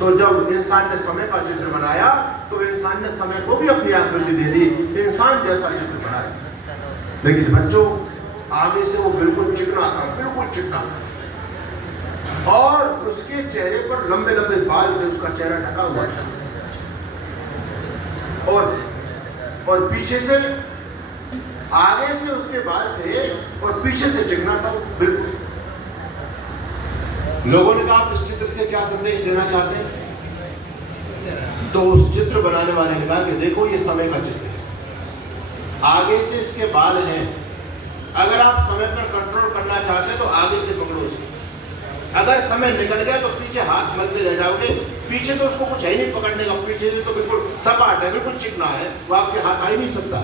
तो जब इंसान ने समय का चित्र बनाया तो इंसान ने समय को भी अपनी आकृति दे दी, इंसान जैसा चित्र बनाया। लेकिन बच्चों, आगे से वो बिल्कुल चिकना था, बिल्कुल चिकना, और उसके चेहरे पर लंबे लंबे बाल थे, उसका चेहरा ढका हुआ था, और पीछे से, आगे से उसके बाल थे और पीछे से चिकना था बिल्कुल। लोगों ने कहा, आप इस चित्र से क्या संदेश देना चाहते हैं? तो उस चित्र बनाने वाले ने कहा कि देखो, ये समय का चित्र है, आगे से इसके बाल हैं, अगर आप समय पर कंट्रोल करना चाहते हैं तो आगे से पकड़ो उसको। अगर समय निकल गया तो पीछे हाथ मलते रह जाओगे, पीछे तो उसको कुछ है ही नहीं पकड़ने का, पीछे से तो बिल्कुल सपाट है, बिल्कुल चिकना है, वो आपके हाथ आ ही नहीं सकता।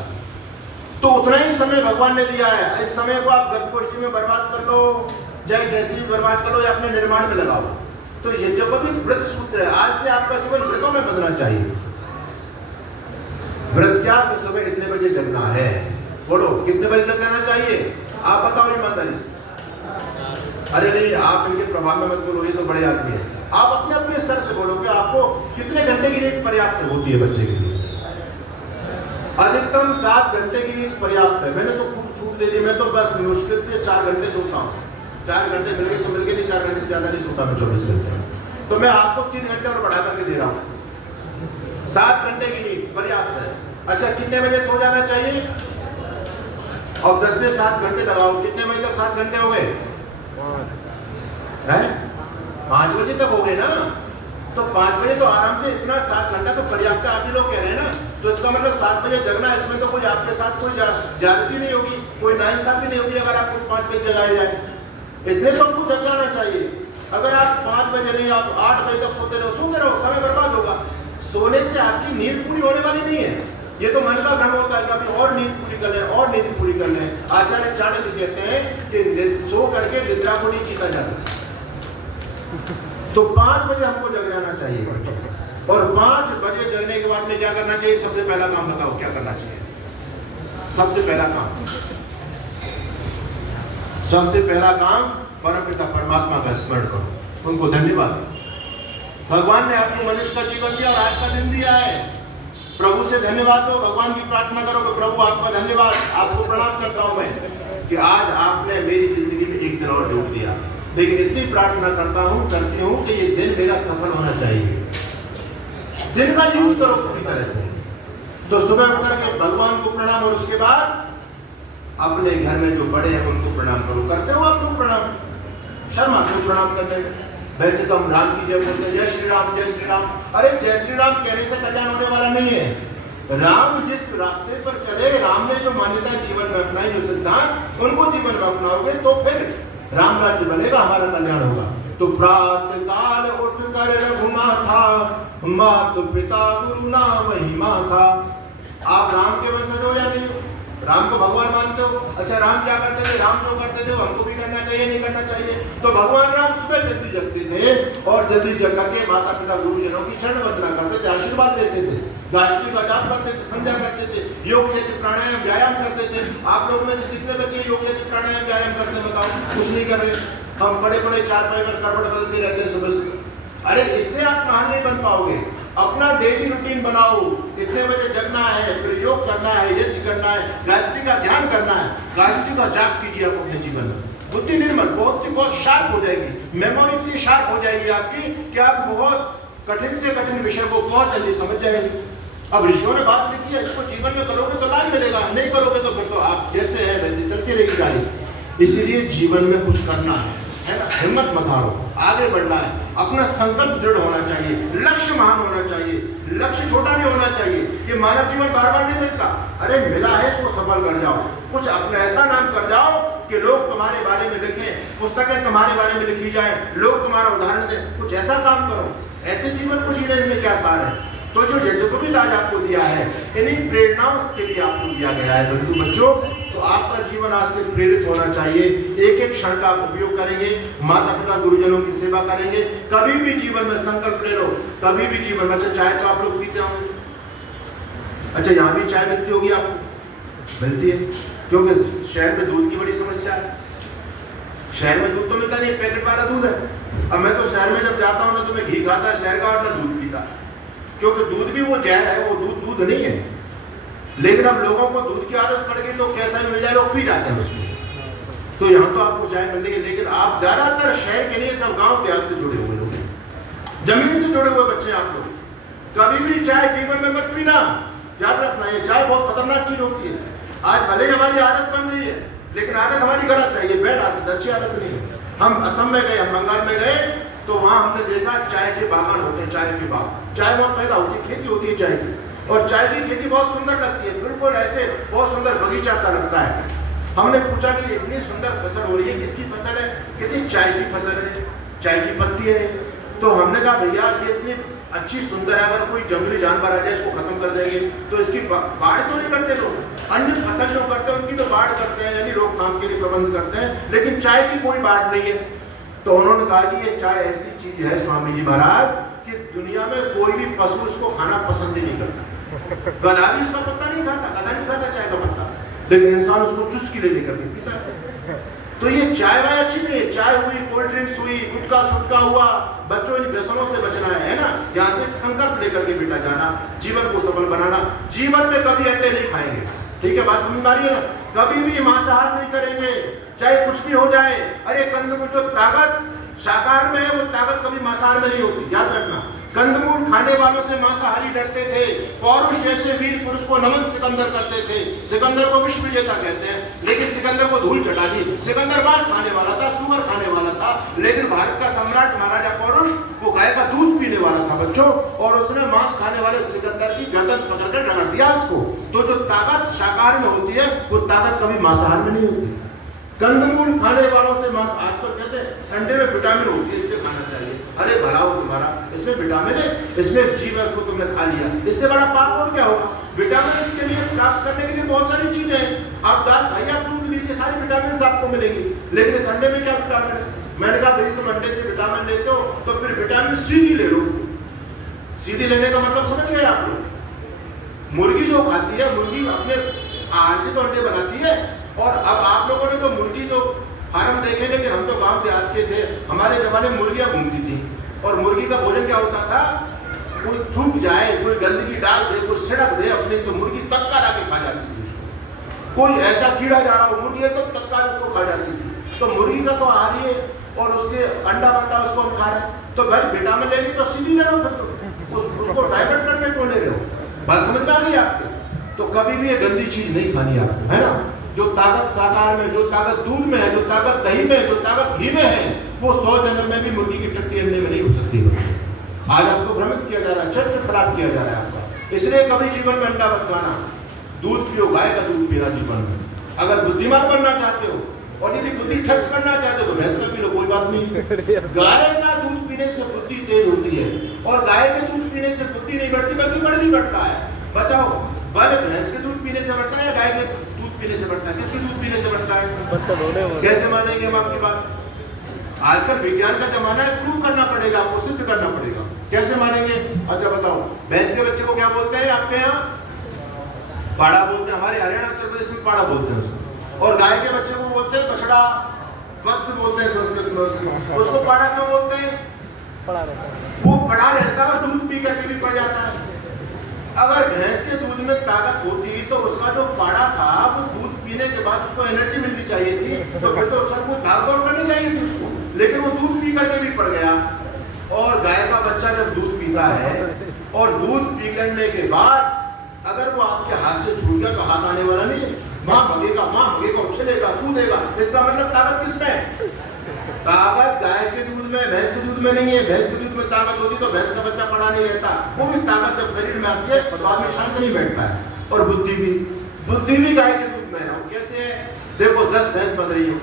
तो उतना ही समय भगवान ने दिया है। इस समय को आप गतिगोष्ठी में बर्बाद कर लो, चाहे कैसे भी बर्बाद कर लो, या अपने निर्माण में लगाओ। तो ये जो भी व्रत सूत्र है, आज से आपका जीवन व्रतों में बदलना चाहिए। व्रत क्या? तो सुबह इतने बजे जगना है। बोलो, कितने बजे तक जाना चाहिए? आप बताओ ईमानदारी से। अरे नहीं, आप इनके प्रभाव में मत बोलो, ये तो बड़े आदमी है। आप अपने अपने स्तर से बोलो कि आपको कितने घंटे की नींद पर्याप्त होती है बच्चे के लिए? अधिकतम 7 घंटे की नींद पर्याप्त है। मैंने तो खूब छूट दे दी, मैं तो बस मुश्किल से 4 घंटे सोता हूँ। 4 घंटे मिल गए तो मिल गए, नहीं 4 घंटे से ज्यादा नहीं सोता मैं 24 घंटे। तो मैं आपको 3 घंटे और बढ़ा करके दे रहा हूँ। 7 घंटे की नींद पर्याप्त है। अच्छा, कितने बजे सो जाना चाहिए? और 10 से 7 घंटे लगाओ, कितने बजे तक 7 घंटे हो गए? 5 बजे तक हो गए ना। तो 5 बजे तो आराम से, इतना 7 घंटा तो पर्याप्त है, आप ही लोग कह रहे हैं ना। तो इसका मतलब 7 बजे जगना, इसमें तो कोई आपके साथ कोई ज्यादती नहीं होगी, कोई नाइंसाफी नहीं होगी अगर आपको 5 बजे जगाया जाए। इतने तो आपको जग जाना चाहिए। अगर आप 5 बजे नहीं, आप 8 बजे तक सोते रहो, समय बर्बाद होगा। सोने से आपकी नींद पूरी होने वाली नहीं है। ये तो मन का भ्रम होता है कि अभी और नींद पूरी कर लें, और नींद पूरी कर लें। आचार्य चाणक्य कहते हैं कि सो करके निद्रा को नहीं जीता जा सकता। तो 5 बजे हमको जग जाना चाहिए, और 5 बजे जगने के बाद में क्या करना चाहिए? सबसे पहला काम बताओ, क्या करना चाहिए? सबसे पहला काम, सबसे पहला काम, परमपिता परमात्मा का स्मरण करो, उनको धन्यवाद। भगवान ने आपको मनुष्य का जीवन दिया और आज का दिन दिया है। प्रभु से धन्यवाद दो, भगवान की प्रार्थना करो कि प्रभु आपका धन्यवाद, आपको प्रणाम करता हूं मैं कि आज आपने मेरी जिंदगी में एक दिन और जोड़ दिया। लेकिन इतनी प्रार्थना करती हूँ कि ये दिन मेरा सफल होना चाहिए। दिन का यूज करो पूरी तरह से। तो सुबह उठ करके भगवान को प्रणाम और उसके बाद अपने घर में जो बड़े हैं उनको प्रणाम करो। करते हो आप लोग प्रणाम? शर्मा क्यों प्रणाम करते हैं? वैसे तो हम राम की जय बोलते हैं, जय श्री राम जय श्री राम। अरे जय श्री राम कहने से कल्याण होने वाला नहीं है। राम जिस रास्ते पर चले, राम ने जो मान्यता जीवन में अपनाई, जो सिद्धांत उनको जीवन में अपनाओगे तो फिर राम राज्य बनेगा, हमारा कल्याण होगा। तो प्रातः काल उठ कर रघुनाथा, मातु पिता गुरु नाम ही माथा। आप राम के वंशज हो या नहीं हो? राम को भगवान मानते हो? अच्छा राम क्या करते थे? राम जो करते थे हमको भी करना चाहिए, नहीं करना चाहिए? तो भगवान राम सुबह जल्दी जगते थे और जल्दी जग करके माता पिता गुरुजनों की शरण वंदना करते थे, आशीर्वाद लेते थे, गायत्री का जाप करते थे, संध्या करते थे, योग यज्ञ प्राणायाम व्यायाम करते थे। आप लोगों में से कितने बच्चे योग यज्ञ प्राणायाम व्यायाम करते हैं? बताओ। कुछ नहीं कर रहे। हम बड़े बड़े चारपाई पर करवट बदलते रहते हैं सुबह सुबह। अरे इससे आप महान नहीं बन पाओगे। अपना डेली रूटीन बनाओ, इतने बजे जगना है, फिर योग करना है, यज्ञ करना है, गायत्री का ध्यान करना है, गायत्री का जाप कीजिए आप अपने जीवन में। बुद्धि निर्मल बहुत शार्प हो जाएगी, मेमोरी इतनी शार्प हो जाएगी आपकी कि आप बहुत कठिन से कठिन विषय को बहुत जल्दी समझ जाएंगे। अब ऋषियों ने बात लिखी है, इसको जीवन में करोगे तो लाभ मिलेगा, नहीं करोगे तो फिर तो आप जैसे है वैसे चलती रहेगी गाड़ी। इसीलिए जीवन में कुछ करना है ना, हिम्मत मत हारो, आगे बढ़ना है, अपना संकल्प दृढ़ होना चाहिए, लक्ष्य महान होना चाहिए, लक्ष्य छोटा नहीं होना चाहिए। ये मानव जीवन बार बार नहीं मिलता। अरे मिला है, इसको सफल कर जाओ, कुछ अपना ऐसा नाम कर जाओ कि लोग तुम्हारे बारे में लिखें, पुस्तकें तुम्हारे बारे में लिखी जाए, लोग तुम्हारा उदाहरण दें। कुछ ऐसा काम करो। ऐसे जीवन को जीने में क्या सार है? तो जो यज्ञोपवीत आज आपको दिया है, इन्हीं प्रेरणाओं के लिए आपको दिया गया है बच्चों। तो आपका जीवन आज से प्रेरित होना चाहिए। एक एक क्षण का आप उपयोग करेंगे, माता पिता गुरुजनों की सेवा करेंगे। कभी भी जीवन में संकल्प ले लो, कभी भी जीवन में। अच्छा चाय तो आप लोग पीते होंगे, अच्छा यहाँ भी चाय मिलती होगी आपको? मिलती है, क्योंकि शहर में दूध की बड़ी समस्या है। शहर में दूध तो मिलता नहीं, पैकेट वाला दूध है। अब मैं तो शहर में जब जाता हूँ ना तो मैं घी खाता है शहर का और मैं दूध पीता, क्योंकि दूध भी वो जहर है, वो दूध नहीं है। लेकिन अब लोगों को दूध की आदत पड़ गई तो कैसा मिल जाए लोग पी जाते हैं उसको। तो यहाँ तो आपको चाय मिल रही है, लेकिन आप ज्यादातर शहर के लिए सब गांव देहात से जुड़े हुए लोग हैं, जमीन से जुड़े हुए बच्चे आप लोग। कभी भी चाय जीवन में मत पीना, याद रखना। ये चाय बहुत खतरनाक चीज होती है। आज भले हमारी आदत बन रही है, लेकिन आदत हमारी गलत है, ये बैड आदत, अच्छी आदत नहीं है। हम असम में गए, हम बंगाल में गए, तो वहां हमने देखा चाय के बागान होते हैं, चाय के बाग, चाय बहुत पैदा होती है, खेती होती है चाय की, और चाय की खेती बहुत सुंदर लगती है, बिल्कुल ऐसे बहुत सुंदर बगीचा सा लगता है। हमने पूछा कि इतनी सुंदर फसल हो रही है, किसकी फसल है? कितनी चाय की फसल है, चाय की पत्ती है। तो हमने कहा भैया ये इतनी अच्छी सुंदर है, अगर कोई जंगली जानवर आ जाए इसको खत्म कर देंगे, तो इसकी बाढ़ तो नहीं करते लोग। अन्य फसल जो करते हैं उनकी तो बाढ़ करते हैं, यानी रोकथाम के लिए प्रबंध करते हैं, लेकिन चाय की कोई बाढ़ नहीं है। तो उन्होंने कहा कि ये चाय ऐसी चीज है स्वामी जी महाराज कि दुनिया में कोई भी पशु इसको खाना पसंद ही नहीं करता। गधा भी इसका पत्ता नहीं खाता, गधा नहीं खाता चाय का पत्ता, लेकिन इंसान उसको चुस्की ले लेकर के पीता है। तो ये चाय वाय अच्छी नहीं है। चाय हुई, कोल्ड ड्रिंक्स हुई, गुटखा सुटका हुआ, बच्चों इन व्यसनों से बचना है ना। यहाँ से संकल्प लेकर के बेटा जाना, जीवन को सफल बनाना। जीवन में कभी अंडे नहीं खाएंगे, ठीक है, बात समझ आ रही है ना? कभी भी मांसाहार नहीं करेंगे, चाहे कुछ भी हो जाए। अरे कंदमूल जो ताकत शाकाहार में है वो ताकत कभी मांसाहार में नहीं होती, याद रखना। कंदमूल खाने वालों से मांसाहारी डरते थे। पौरुष जैसे वीर पुरुष को नमन सिकंदर करते थे। सिकंदर को विश्व विजेता कहते हैं, लेकिन सिकंदर को धूल चटा दी। सिकंदर मांस खाने वाला था, सुअर खाने वाला था, लेकिन भारत का सम्राट महाराजा पौरुष वो गाय का दूध पीने वाला था बच्चों, और उसने मांस खाने वाले सिकंदर की गर्दन पकड़कर रगड़ दिया उसको। तो जो ताकत शाकाहार में होती है वो ताकत कभी मांसाहार में नहीं होती। कंदमूल खाने वालों से मांस, आज तो कहते हैं अंडे में विटामिन होती है, इससे खाना चाहिए। अरे भला हो तुम्हारा, इसमें विटामिन है, इसमें जीव है, उसको तुमने खा लिया, इससे बड़ा पाप और क्या होगा? विटामिन के लिए प्राप्त करने के लिए बहुत सारी चीजें हैं। आप दाल खाइए, आप दूध लीजिए, सारी विटामिन आपको मिलेंगी, लेकिन इस अंडे में क्या विटामिन है? मैंने कहा भाई तुम अंडे से विटामिन लेते हो तो फिर विटामिन सी ही ले लो। सीधी लेने का मतलब समझ गए आप लोग? मुर्गी जो खाती है, मुर्गी अपने आहार से तो अंडे बनाती है। और अब आप लोगों ने तो मुर्गी तो फार्म देखे, लेकिन हम तो गांव देहात के थे, हमारे जमाने में मुर्गियां घूमती थी। और मुर्गी का भोजन क्या होता था? कोई थूक जाए, कोई गंदगी डाल दे, कोई छिड़क दे अपने, तो मुर्गी तत्काल आके खा जाती थी। कोई ऐसा कीड़ा जा रहा हो, मुर्गी तो तत्काल उसको खा जाती थी। तो मुर्गी का तो आहार ही है और उसके अंडा बनता है उसको हम खा रहे हैं, तो भाई विटामिन लेनी तो सीधी ले लो, फिर तो उसको डाइवर्ट करके क्यों ले रहे हो? बात समझ में आ गई आपको? तो कभी भी ये गंदी चीज नहीं खानी आपको, है ना। जो ताकत साकार में, जो ताकत दूध में है, जो ताकत दही में, जो ताकत घी में है, वो 100 जन्म में भी मुर्गी की टट्टी अंडे में नहीं हो सकती। आज आपको भ्रमित किया जा रहा है, चरित्र खराब किया जा रहा है आपका। इसलिए कभी जीवन में अंडा मत खाना, दूध पियो, गाय का दूध पीना जीवन में। अगर बुद्धिमान बनना चाहते हो और यदि बुद्धि ठस करना चाहते हो तो भैंस का पी लो, कोई बात नहीं। गाय का दूध पीने से बुद्धि तेज होती है और गाय के दूध पीने से बुद्धि नहीं बढ़ती बल्कि बड़ भी बढ़ता है। बताओ, बल भैंस के दूध पीने से बढ़ता है या गाय के दूध पीने से बढ़ता है? किसके दूध पीने से बढ़ता है? कैसे मानेंगे हम आपकी बात? आजकल विज्ञान का जमाना है, प्रूव करना पड़ेगा, आपको सिद्ध करना पड़ेगा। कैसे मानेंगे? अच्छा बताओ, भैंस के बच्चे को क्या बोलते हैं आपके यहाँ? पाड़ा बोलते हैं, हमारे हरियाणा उत्तर प्रदेश में पाड़ा बोलते हैं उसको। और गाय के बच्चे को बोलते हैं बछड़ा, वत्स बोलते हैं संस्कृत में। उसको पाड़ा क्यों बोलते हैं? वो पड़ा रहता है और दूध पी करके भी पड़ जाता है। अगर भैंस के दूध में ताकत होती तो उसका जो पाड़ा था वो दूध पीने के बाद उसको एनर्जी मिलनी चाहिए थी, तो फिर तो सब कुछ भाग दौड़ करनी चाहिए थी उसको, लेकिन वो दूध पी करके भी पड़ गया। और गाय का बच्चा जब दूध पीता है और दूध पी करने के बाद अगर वो आपके हाथ से छूट गया तो हाथ आने वाला नहीं है, माँ भगेगा, उछलेगा, कूदेगा। इसका मतलब ताकत किसमें है? ताकत गाय के दूध में, भैंस के दूध में नहीं है। भैंस के दूध में ताकत होती तो भैंस का बच्चा पड़ा नहीं रहता। वो भी ताकत जब शरीर में आती है तो आदमी शांत नहीं बैठता है। और बुद्धि भी गाय के दूध में है। और कैसे है? देखो 10 भैंस बन रही हो,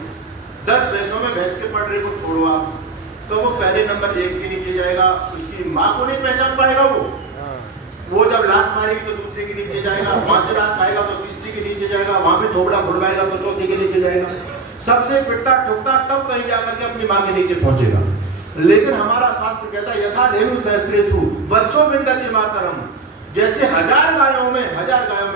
10 भैंसों में भैंस के पटरे को छोड़ो आप, तो वो पहले नंबर 1 के नीचे जाएगा, उसकी माँ को नहीं पहचान पाएगा। वो जब लात मारेगी तो दूसरे के नीचे जाएगा, वहां से लात खाएगा तो तीसरी के नीचे जाएगा, वहां पे थोबड़ा घुड़वाएगा तो चौथी के नीचे जाएगा। सबसे पिटता ठोकता तब कहीं जाकर के अपनी माँ के नीचे पहुंचेगा। लेकिन हमारा शास्त्र कहता है यथा धेनु सहस्रेषु वत्सो विन्दति मातरम। जैसे 1000 गायों में,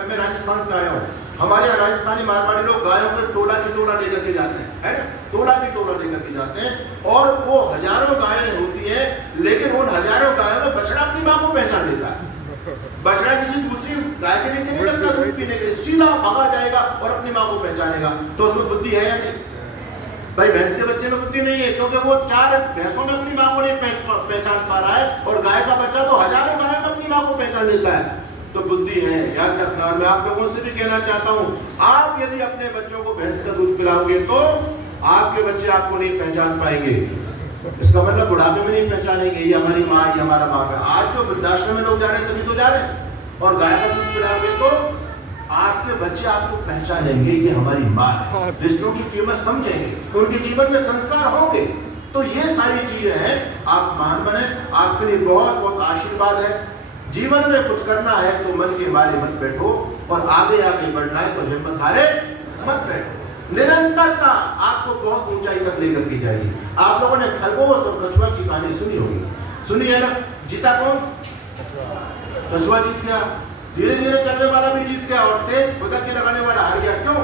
मैं राजस्थान से आया हूँ, हमारे यहाँ राजस्थानी मारवाड़ी लोग गायों को टोला की टोला लेकर के जाते हैं, है ना, टोला की टोला लेकर के जाते हैं। और वो हजारों गायें होती है, लेकिन उन हजारों गायों में बछड़ा अपनी माँ को पहचान लेता है। बछड़ा किसी दूसरी गाय के नीचे नहीं लगता दूध पीने के लिए, सीधा भागा जाएगा और अपनी माँ को पहचानेगा। तो उसमें बुद्धि है या नहीं? भाई भैंस के बच्चे में बुद्धि नहीं है, क्योंकि वो 4 भैंसों में अपनी माँ को नहीं पहचान पा रहा है, और गाय का बच्चा तो हजारों गायों में अपनी माँ को पहचान लेता है। तो बुद्धि है, याद रखना। और मैं आप लोगों से भी कहना चाहता हूँ, आप यदि अपने बच्चों को भैंस का दूध पिलाओगे तो आपके बच्चे आपको नहीं पहचान पाएंगे। इसका मतलब बुढ़ापे में नहीं पहचानेंगे ये हमारी माँ, ये हमारा बाप है। आज जो वृद्धाश्रम में लोग जा रहे हैं तभी तो जा रहे हैं। और गाय का दूध पिलाओगे तो आपके बच्चे आपको पहचानेंगे, ये हमारी माँ है। रिश्तों की कीमत समझेंगे, उनके जीवन में संस्कार होंगे। तो ये सारी चीजें हैं। आप महान बने, आपके लिए बहुत बहुत आशीर्वाद है। जीवन में कुछ करना है तो मन के मारे मत बैठो, और आगे आगे बढ़ना है तो हिम्मत हारे मत बैठो। निरंतरता आपको बहुत ऊंचाई तक लेकर के जाएगी। आप लोगों ने खरगोश और कछुआ की कहानी सुनी होगी, सुनी है ना? जीता कौन? कछुआ जीत गया। धीरे धीरे चलने वाला भी जीत गया और तेज बुदक के लगाने वाला हार गया। क्यों?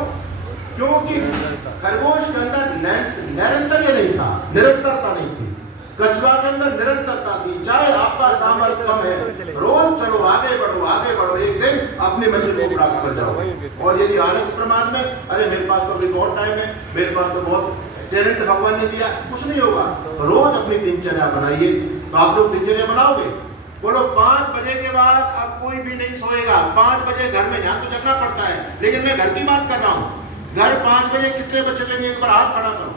क्योंकि खरगोश के अंदर निरंतर नहीं था, निरंतरता नहीं थी। कछुआ के अंदर निरंतरता थी। चाहे आपका सामर्थ्य कम है, रोज चलो, आगे बढ़ो, आगे बढ़ो, एक दिन अपनी मंजिल को प्राप्त कर जाओ। और यदि आलस प्रमाद में, अरे मेरे पास तो अभी बहुत टाइम है, मेरे पास तो बहुत टैलेंट भगवान ने दिया, कुछ नहीं होगा। रोज अपनी दिनचर्या बनाइए। तो आप लोग दिनचर्या बनाओगे? बोलो 5 बजे के बाद अब कोई भी नहीं सोएगा। 5 बजे घर में, यहाँ तो जगना पड़ता है, लेकिन मैं घर की बात कर रहा हूँ। घर 5 बजे कितने बच्चे चलेंगे? एक बार हाथ खड़ा करो,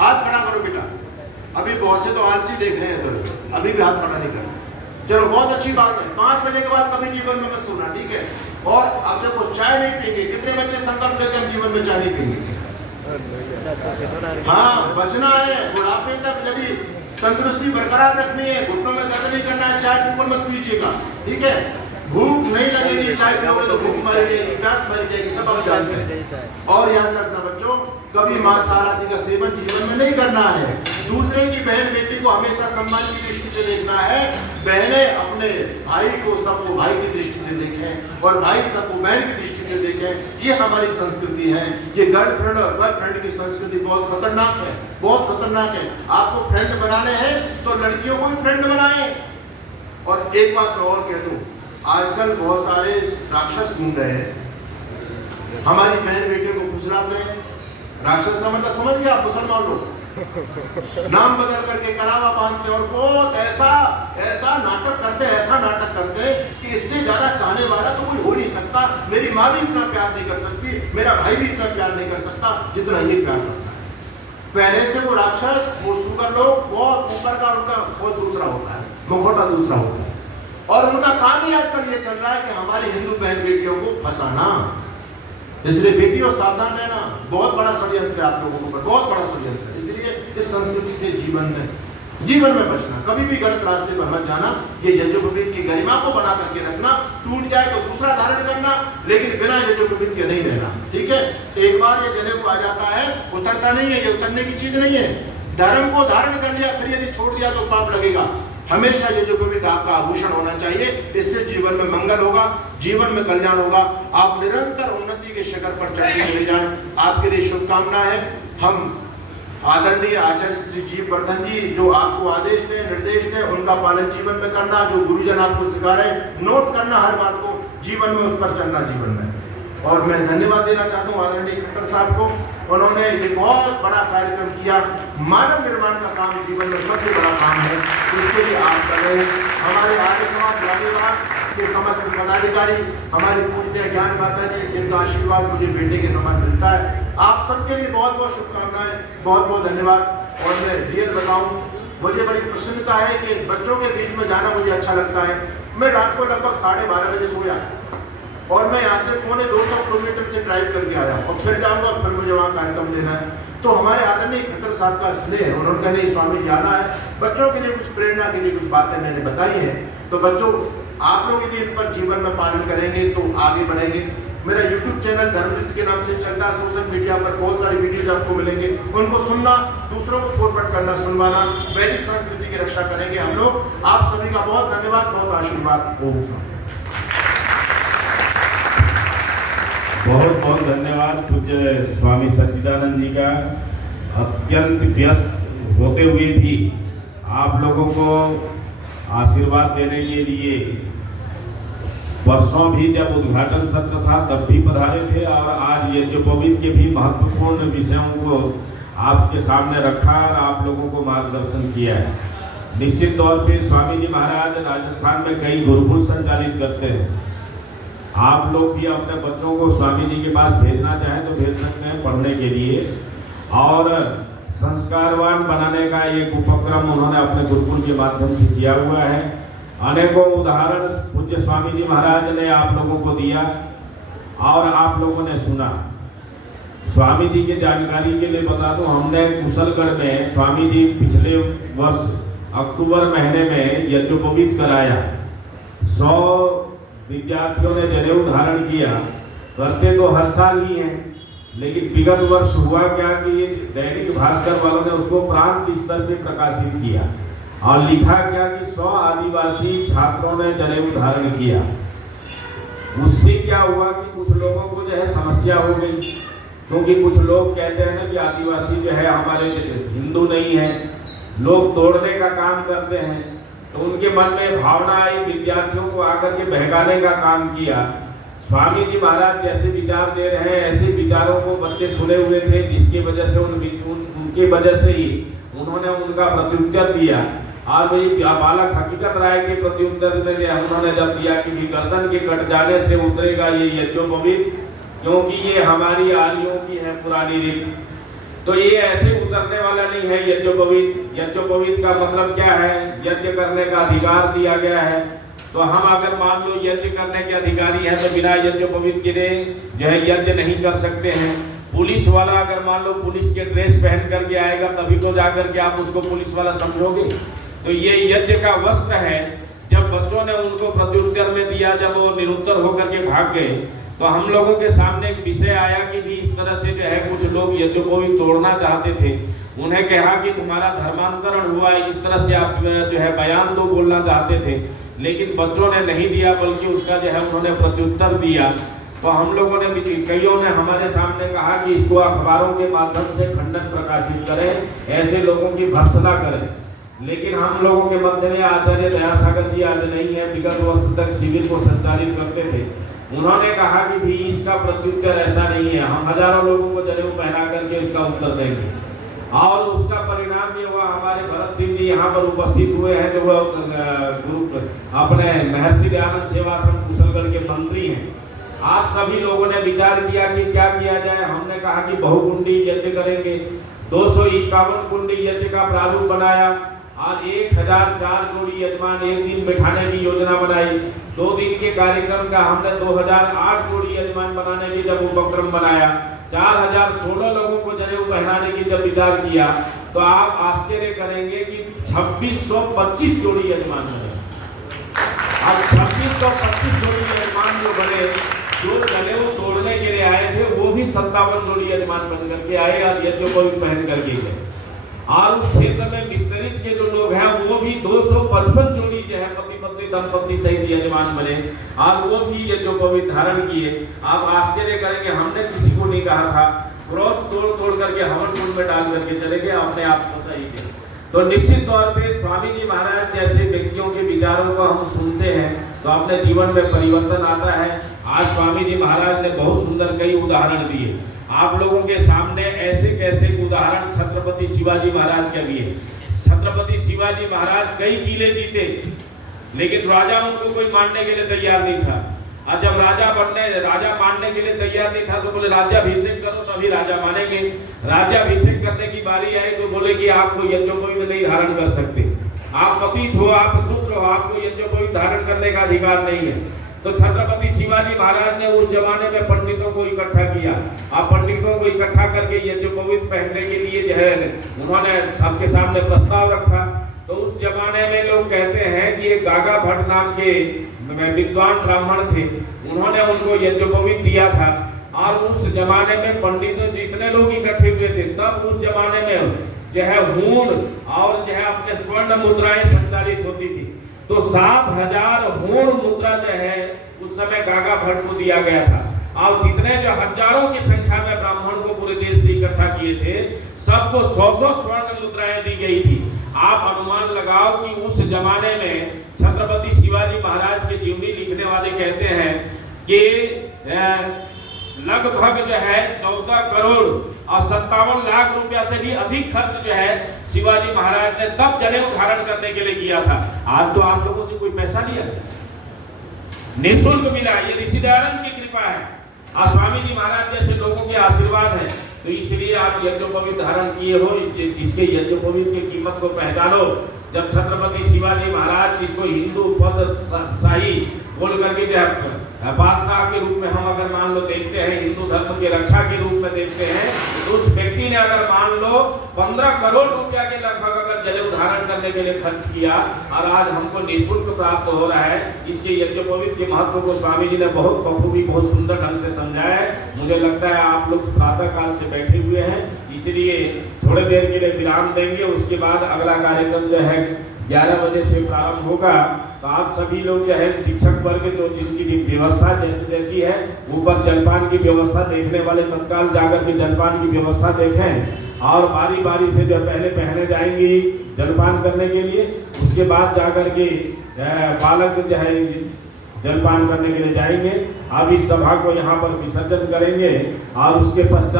हाथ खड़ा करो बेटा। अभी बहुत से तो आलसी देख रहे हैं, तो अभी भी हाथ खड़ा नहीं कर। चलो बहुत अच्छी बात है। 5 बजे के बाद कभी जीवन में मत सोना, ठीक है? और अब देखो चाय नहीं पीएंगे। कितने बच्चे संकल्प लेते हैं हम जीवन में चाय नहीं पीएंगे? हाँ, बचना है। बुढ़ापे तक यदि तंदुरुस्ती बरकरार रखनी है, घुटनों में दर्द नहीं करना है, चाय ऊपर मत पीजिएगा, ठीक है? भूख नहीं लगेगी, चाय पियोगे तो भूख मर जाएगी, प्यास मर जाएगी, सब आप जानते हैं। और याद रखना बच्चों, कभी मांसाहारी का सेवन जीवन में नहीं करना है। दूसरे की बहन बेटी को हमेशा सम्मान की दृष्टि से देखना है। बहनें अपने भाई को, सबको भाई की दृष्टि से देखें, और भाई सबको बहन की दृष्टि से देखें। ये हमारी संस्कृति है। ये गर्लफ्रेंड और बॉयफ्रेंड की संस्कृति बहुत खतरनाक है, बहुत खतरनाक है। आपको फ्रेंड बनाने हैं तो लड़कियों को भी फ्रेंड बनाएं। और एक बात मैं और कह दूं, आजकल बहुत सारे राक्षस घूम रहे हैं, हमारी बहन बेटे को फुसलाते हैं। राक्षस का मतलब समझ गया आप मुसलमान लोग? नाम बदल करके कलावा बांधते और बहुत ऐसा नाटक करते कि इससे ज्यादा चाहने वाला तो कोई हो नहीं सकता। मेरी माँ भी इतना प्यार नहीं कर सकती, मेरा भाई भी इतना प्यार नहीं कर सकता जितना ये प्यार करता है। पहले से वो राक्षस, वो सुगर लोग बहुत ऊपर का, उनका बहुत दूसरा होता है, मुखौटा दूसरा होता है, और उनका काम ही आजकल ये चल रहा है कि हमारी हिंदू बहन बेटियों को फंसाना। इसलिए बेटियों सावधान रहना, बहुत बड़ा षड्यंत्र है आप लोगों के ऊपर, बहुत बड़ा षड्यंत्र है। इसलिए इस संस्कृति से जीवन में बचना, कभी भी गलत रास्ते पर मत जाना। ये यज्ञोपवीत की गरिमा को बना करके रखना, टूट जाए तो दूसरा धारण करना, लेकिन बिना यज्ञोपवीत के नहीं रहना, ठीक है। एक बार ये जनेऊ आ जाता है, उतरता नहीं है, ये उतरने की चीज नहीं है। धर्म को धारण कर लिया, फिर यदि छोड़ दिया तो पाप लगेगा। हमेशा यज्ञोपवीत आपका आभूषण होना चाहिए, इससे जीवन में मंगल होगा, जीवन में कल्याण होगा, आप निरंतर उन्नति के शिखर पर चढ़ते चले जाएं। आपके लिए शुभकामना है। हम आदरणीय आचार्य श्री जीव वर्धन जी जो आपको आदेश दें, निर्देश दें, उनका पालन जीवन में करना, जो गुरुजन आपको सिखा रहे हैं, नोट करना हर बात को, जीवन में उस पर चलना जीवन में। और मैं धन्यवाद देना चाहता हूँ आदरणीय खट्टर साहब को, उन्होंने ये बहुत बड़ा कार्यक्रम किया। मानव निर्माण का काम जीवन में सबसे बड़ा काम है, इसके लिए आप कर रहे हैं। हमारे आर्य समाज गाजीपुर के समस्त पदाधिकारी, हमारी पूज्य ज्ञान माता जी, जिनका आशीर्वाद मुझे बेटे के समान मिलता है, आप सबके लिए बहुत बहुत शुभकामनाएं, बहुत बहुत धन्यवाद। और मैं रियल बताऊं, मुझे बड़ी प्रसन्नता है कि बच्चों के बीच में जाना मुझे अच्छा लगता है। मैं रात को लगभग 12:30 बजे सोया और मैं यहाँ से 250 किलोमीटर से ड्राइव करके आया और फिर जाऊँगा, फिर मुझे वहाँ कार्यक्रम देना है। तो हमारे आदरणीय खट्टर साहब का स्नेह है, उन्होंने कहा स्वामी जाना है, बच्चों के लिए कुछ प्रेरणा के लिए कुछ बातें मैंने बताई हैं। तो बच्चों, आप लोग यदि इन पर जीवन में पालन करेंगे तो आगे बढ़ेंगे। मेरा YouTube चैनल धर्ममित्र के नाम से चलता है, सोशल मीडिया पर बहुत सारी वीडियोज आपको मिलेंगे, उनको सुनना, दूसरों को फॉरवर्ड करना, सुनवाना, वैदिक संस्कृति की रक्षा करेंगे हम लोग। आप सभी का बहुत धन्यवाद, बहुत आशीर्वाद। बहुत बहुत धन्यवाद पूज्य स्वामी सच्चिदानंद जी का। अत्यंत व्यस्त होते हुए भी आप लोगों को आशीर्वाद देने के लिए परसों भी जब उद्घाटन सत्र था तब भी पधारे थे, और आज यज्ञोपवीत के भी महत्वपूर्ण विषयों को आपके सामने रखा और आप लोगों को मार्गदर्शन किया है। निश्चित तौर पे स्वामी जी महाराज राजस्थान में कई गुरुकुल संचालित करते हैं। आप लोग भी अपने बच्चों को स्वामी जी के पास भेजना चाहें तो भेज सकते हैं पढ़ने के लिए, और संस्कारवान बनाने का एक उपक्रम उन्होंने अपने गुरुकुल के माध्यम से किया हुआ है। अनेकों उदाहरण पूज्य स्वामी जी महाराज ने आप लोगों को दिया और आप लोगों ने सुना। स्वामी जी की जानकारी के लिए बता दूं, हमने कुशलगढ़ में स्वामी जी पिछले वर्ष अक्टूबर महीने में यज्ञोपवीत कराया। 100 विद्यार्थियों ने जनेऊ धारण किया। करते तो हर साल ही हैं, लेकिन विगत वर्ष हुआ क्या कि ये दैनिक भास्कर वालों ने उसको प्रांत स्तर पे प्रकाशित किया और लिखा क्या कि 100 आदिवासी छात्रों ने जनेऊ धारण किया। उससे क्या हुआ कि कुछ लोगों को जो है समस्या हो गई, क्योंकि कुछ लोग कहते हैं ना कि आदिवासी जो है हमारे हिंदू नहीं है, लोग तोड़ने का काम करते हैं। तो उनके मन में भावना आई, विद्यार्थियों को आकर के बहकाने का काम किया। स्वामी जी महाराज जैसे विचार दे रहे हैं ऐसे विचारों को बच्चे सुने हुए थे, जिसकी वजह से उनकी वजह से ही उन्होंने उनका प्रत्युत्तर दिया। और वही बालक हकीकत राय के प्रत्युत्तर में उन्होंने जब दिया कि गर्दन के कट जाने से उतरेगा ये यज्ञोपवीत, क्योंकि ये हमारी आर्यों की है पुरानी रीत, तो ये ऐसे उतरने वाला नहीं है यज्ञोपवीत। यज्ञोपवीत का मतलब क्या है? यज्ञ करने का अधिकार दिया गया है। तो हम अगर मान लो यज्ञ करने के अधिकारी हैं तो बिना यज्ञोपवीत के जो है यज्ञ नहीं कर सकते हैं। पुलिस वाला अगर मान लो पुलिस के ड्रेस पहन करके आएगा तभी तो जाकर के आप उसको पुलिस वाला समझोगे। तो ये यज्ञ का वस्त्र है। जब बच्चों ने उनको प्रत्युत्तर में दिया, जब वो निरुत्तर होकर के भाग गए, तो हम लोगों के सामने एक विषय आया कि भी इस तरह से जो है कुछ लोग यज्ञोपवीत तोड़ना चाहते थे। उन्हें कहा कि तुम्हारा धर्मांतरण हुआ, इस तरह से आप जो है बयान तो बोलना चाहते थे, लेकिन बच्चों ने नहीं दिया, बल्कि उसका जो है उन्होंने प्रत्युत्तर दिया। तो हम लोगों ने भी, कईयों ने हमारे सामने कहा कि इसको अखबारों के माध्यम से खंडन प्रकाशित करें, ऐसे लोगों की भर्त्सना करें। लेकिन हम लोगों के मध्य में आचार्य दयासागर जी आज नहीं है, विगत वर्ष तक शिविर को संचालित करते थे। उन्होंने कहा कि भी इसका प्रत्युत्तर ऐसा नहीं है, हम हजारों लोगों को जनेऊ पहना करके इसका उत्तर देंगे। और उसका परिणाम ये हुआ, हमारे भरत सिंह जी यहाँ पर उपस्थित हुए हैं, जो गुरु अपने महर्षि दयानंद सेवाश्रम कुशलगढ़ के मंत्री हैं। आप सभी लोगों ने विचार किया कि क्या किया जाए। हमने कहा कि बहुकुंडी यज्ञ करेंगे। 251 कुंडी यज्ञ का प्रारूप बनाया और 1004 जोड़ी यजमान एक दिन बिठाने की योजना बनाई। 2 दिन के कार्यक्रम का हमने 2008 जोड़ी यजमान बनाने की जब उपक्रम बनाया, 4016 लोगों को जनेऊ पहनाने की जब विचार किया, तो आप आश्चर्य करेंगे कि 2625 जोड़ी यजमान बने। अब 2625 जोड़ी यजमान जो बने, जो जनेऊ तोड़ने के लिए आए थे वो भी 57 जोड़ी यजमान बन करके आए और यज्ञोपवीत पहन करके गए। और उस क्षेत्र में मिस्त्रीज के जो लोग हैं वो भी 255 जोड़ी जो है पति पत्नी दंपत्ति सहित यजमान बने और वो भी यज्ञोपवीत धारण किए। आप आश्चर्य करेंगे, हमने किसी को नहीं कहा था, क्रॉस तोड़ करके हवन कुंड में डाल करके चले गए, अपने आप पता ही थे। तो निश्चित तौर पे स्वामी जी महाराज जैसे व्यक्तियों के विचारों को हम सुनते हैं तो अपने जीवन में परिवर्तन आता है। आज स्वामी जी महाराज ने बहुत सुंदर कई उदाहरण दिए आप लोगों के सामने। ऐसे कैसे उदाहरण छत्रपति शिवाजी महाराज के लिए। छत्रपति शिवाजी महाराज कई किले जीते, लेकिन राजा उनको कोई मानने के लिए तैयार नहीं था। और जब राजा मानने के लिए तैयार नहीं था तो बोले राज्याभिषेक करो तभी राजा मानेंगे। राज्याभिषेक करने की बारी आई तो बोले कि आपको यज्ञोपवीत नहीं धारण कर सकते, आप पतित हो, आप शूद्र हो, आपको यज्ञोपवीत धारण करने का अधिकार नहीं है। तो छत्रपति शिवाजी महाराज ने उस जमाने में पंडितों को इकट्ठा किया। आप पंडितों को इकट्ठा करके यज्ञोपवीत पहनने के लिए जो है उन्होंने सबके सामने प्रस्ताव रखा। तो उस जमाने में लोग कहते हैं कि एक गागा भट्ट नाम के विद्वान ब्राह्मण थे, उन्होंने उनको यज्ञोपवीत दिया था। और उस जमाने में पंडितों जितने लोग इकट्ठे हुए थे, तब उस जमाने में जो है हूण और जो है अपने स्वर्ण मुद्राएं संचालित होती थी। तो 7000 हूण मुद्रा जो है उस समय गागा भट्ट को दिया गया था। और जितने जो हजारों की संख्या में ब्राह्मण को पूरे देश से इकट्ठा किए थे, सबको 100 स्वर्ण मुद्राएं दी गई थी। आप अनुमान लगाओ कि उस जमाने में छत्रपति शिवाजी महाराज के जीवनी लिखने वाले कहते हैं कि लगभग जो है 14 करोड़ और 57 लाख रुपया से भी अधिक खर्च जो है शिवाजी महाराज ने तब जनेऊ धारण करने के लिए किया था। आज तो आप लोगों से कोई पैसा लिया, निःशुल्क मिला। ये ऋषि दयानंद की कृपा है और स्वामी जी महाराज जैसे लोगों के आशीर्वाद है। तो इसलिए आप यज्ञोपवीत धारण किए हो, इसके यज्ञोपवीत की कीमत को पहचानो। जब छत्रपति शिवाजी महाराज जिसको हिंदू पद शाही बोल करके जो बादशाह के रूप में हम अगर मान लो देखते हैं, हिंदू धर्म के रक्षा के रूप में देखते हैं, तो उस व्यक्ति ने अगर मान लो 15 करोड़ रुपया के लगभग अगर जनेऊ धारण करने के लिए खर्च किया और आज हमको निःशुल्क प्राप्त हो रहा है, इसके यज्ञोपवीत के महत्व को स्वामी जी ने बहुत बखूबी बहुत सुंदर ढंग से समझाया है। मुझे लगता है आप लोग प्रातः काल से बैठे हुए हैं, इसलिए थोड़ी देर के लिए विराम देंगे। उसके बाद अगला कार्यक्रम जो है 11 बजे से प्रारंभ होगा। तो आप सभी लोग जो है शिक्षक वर्ग जो जिनकी व्यवस्था जैसी है, ऊपर जलपान की व्यवस्था देखने वाले तत्काल जाकर के जलपान की व्यवस्था देखें और बारी बारी से जो पहले पहने जाएंगी जलपान करने के लिए, उसके बाद जाकर के बालक जो है जलपान करने के लिए जाएंगे। अब इस सभा को यहाँ पर विसर्जन करेंगे और उसके पश्चात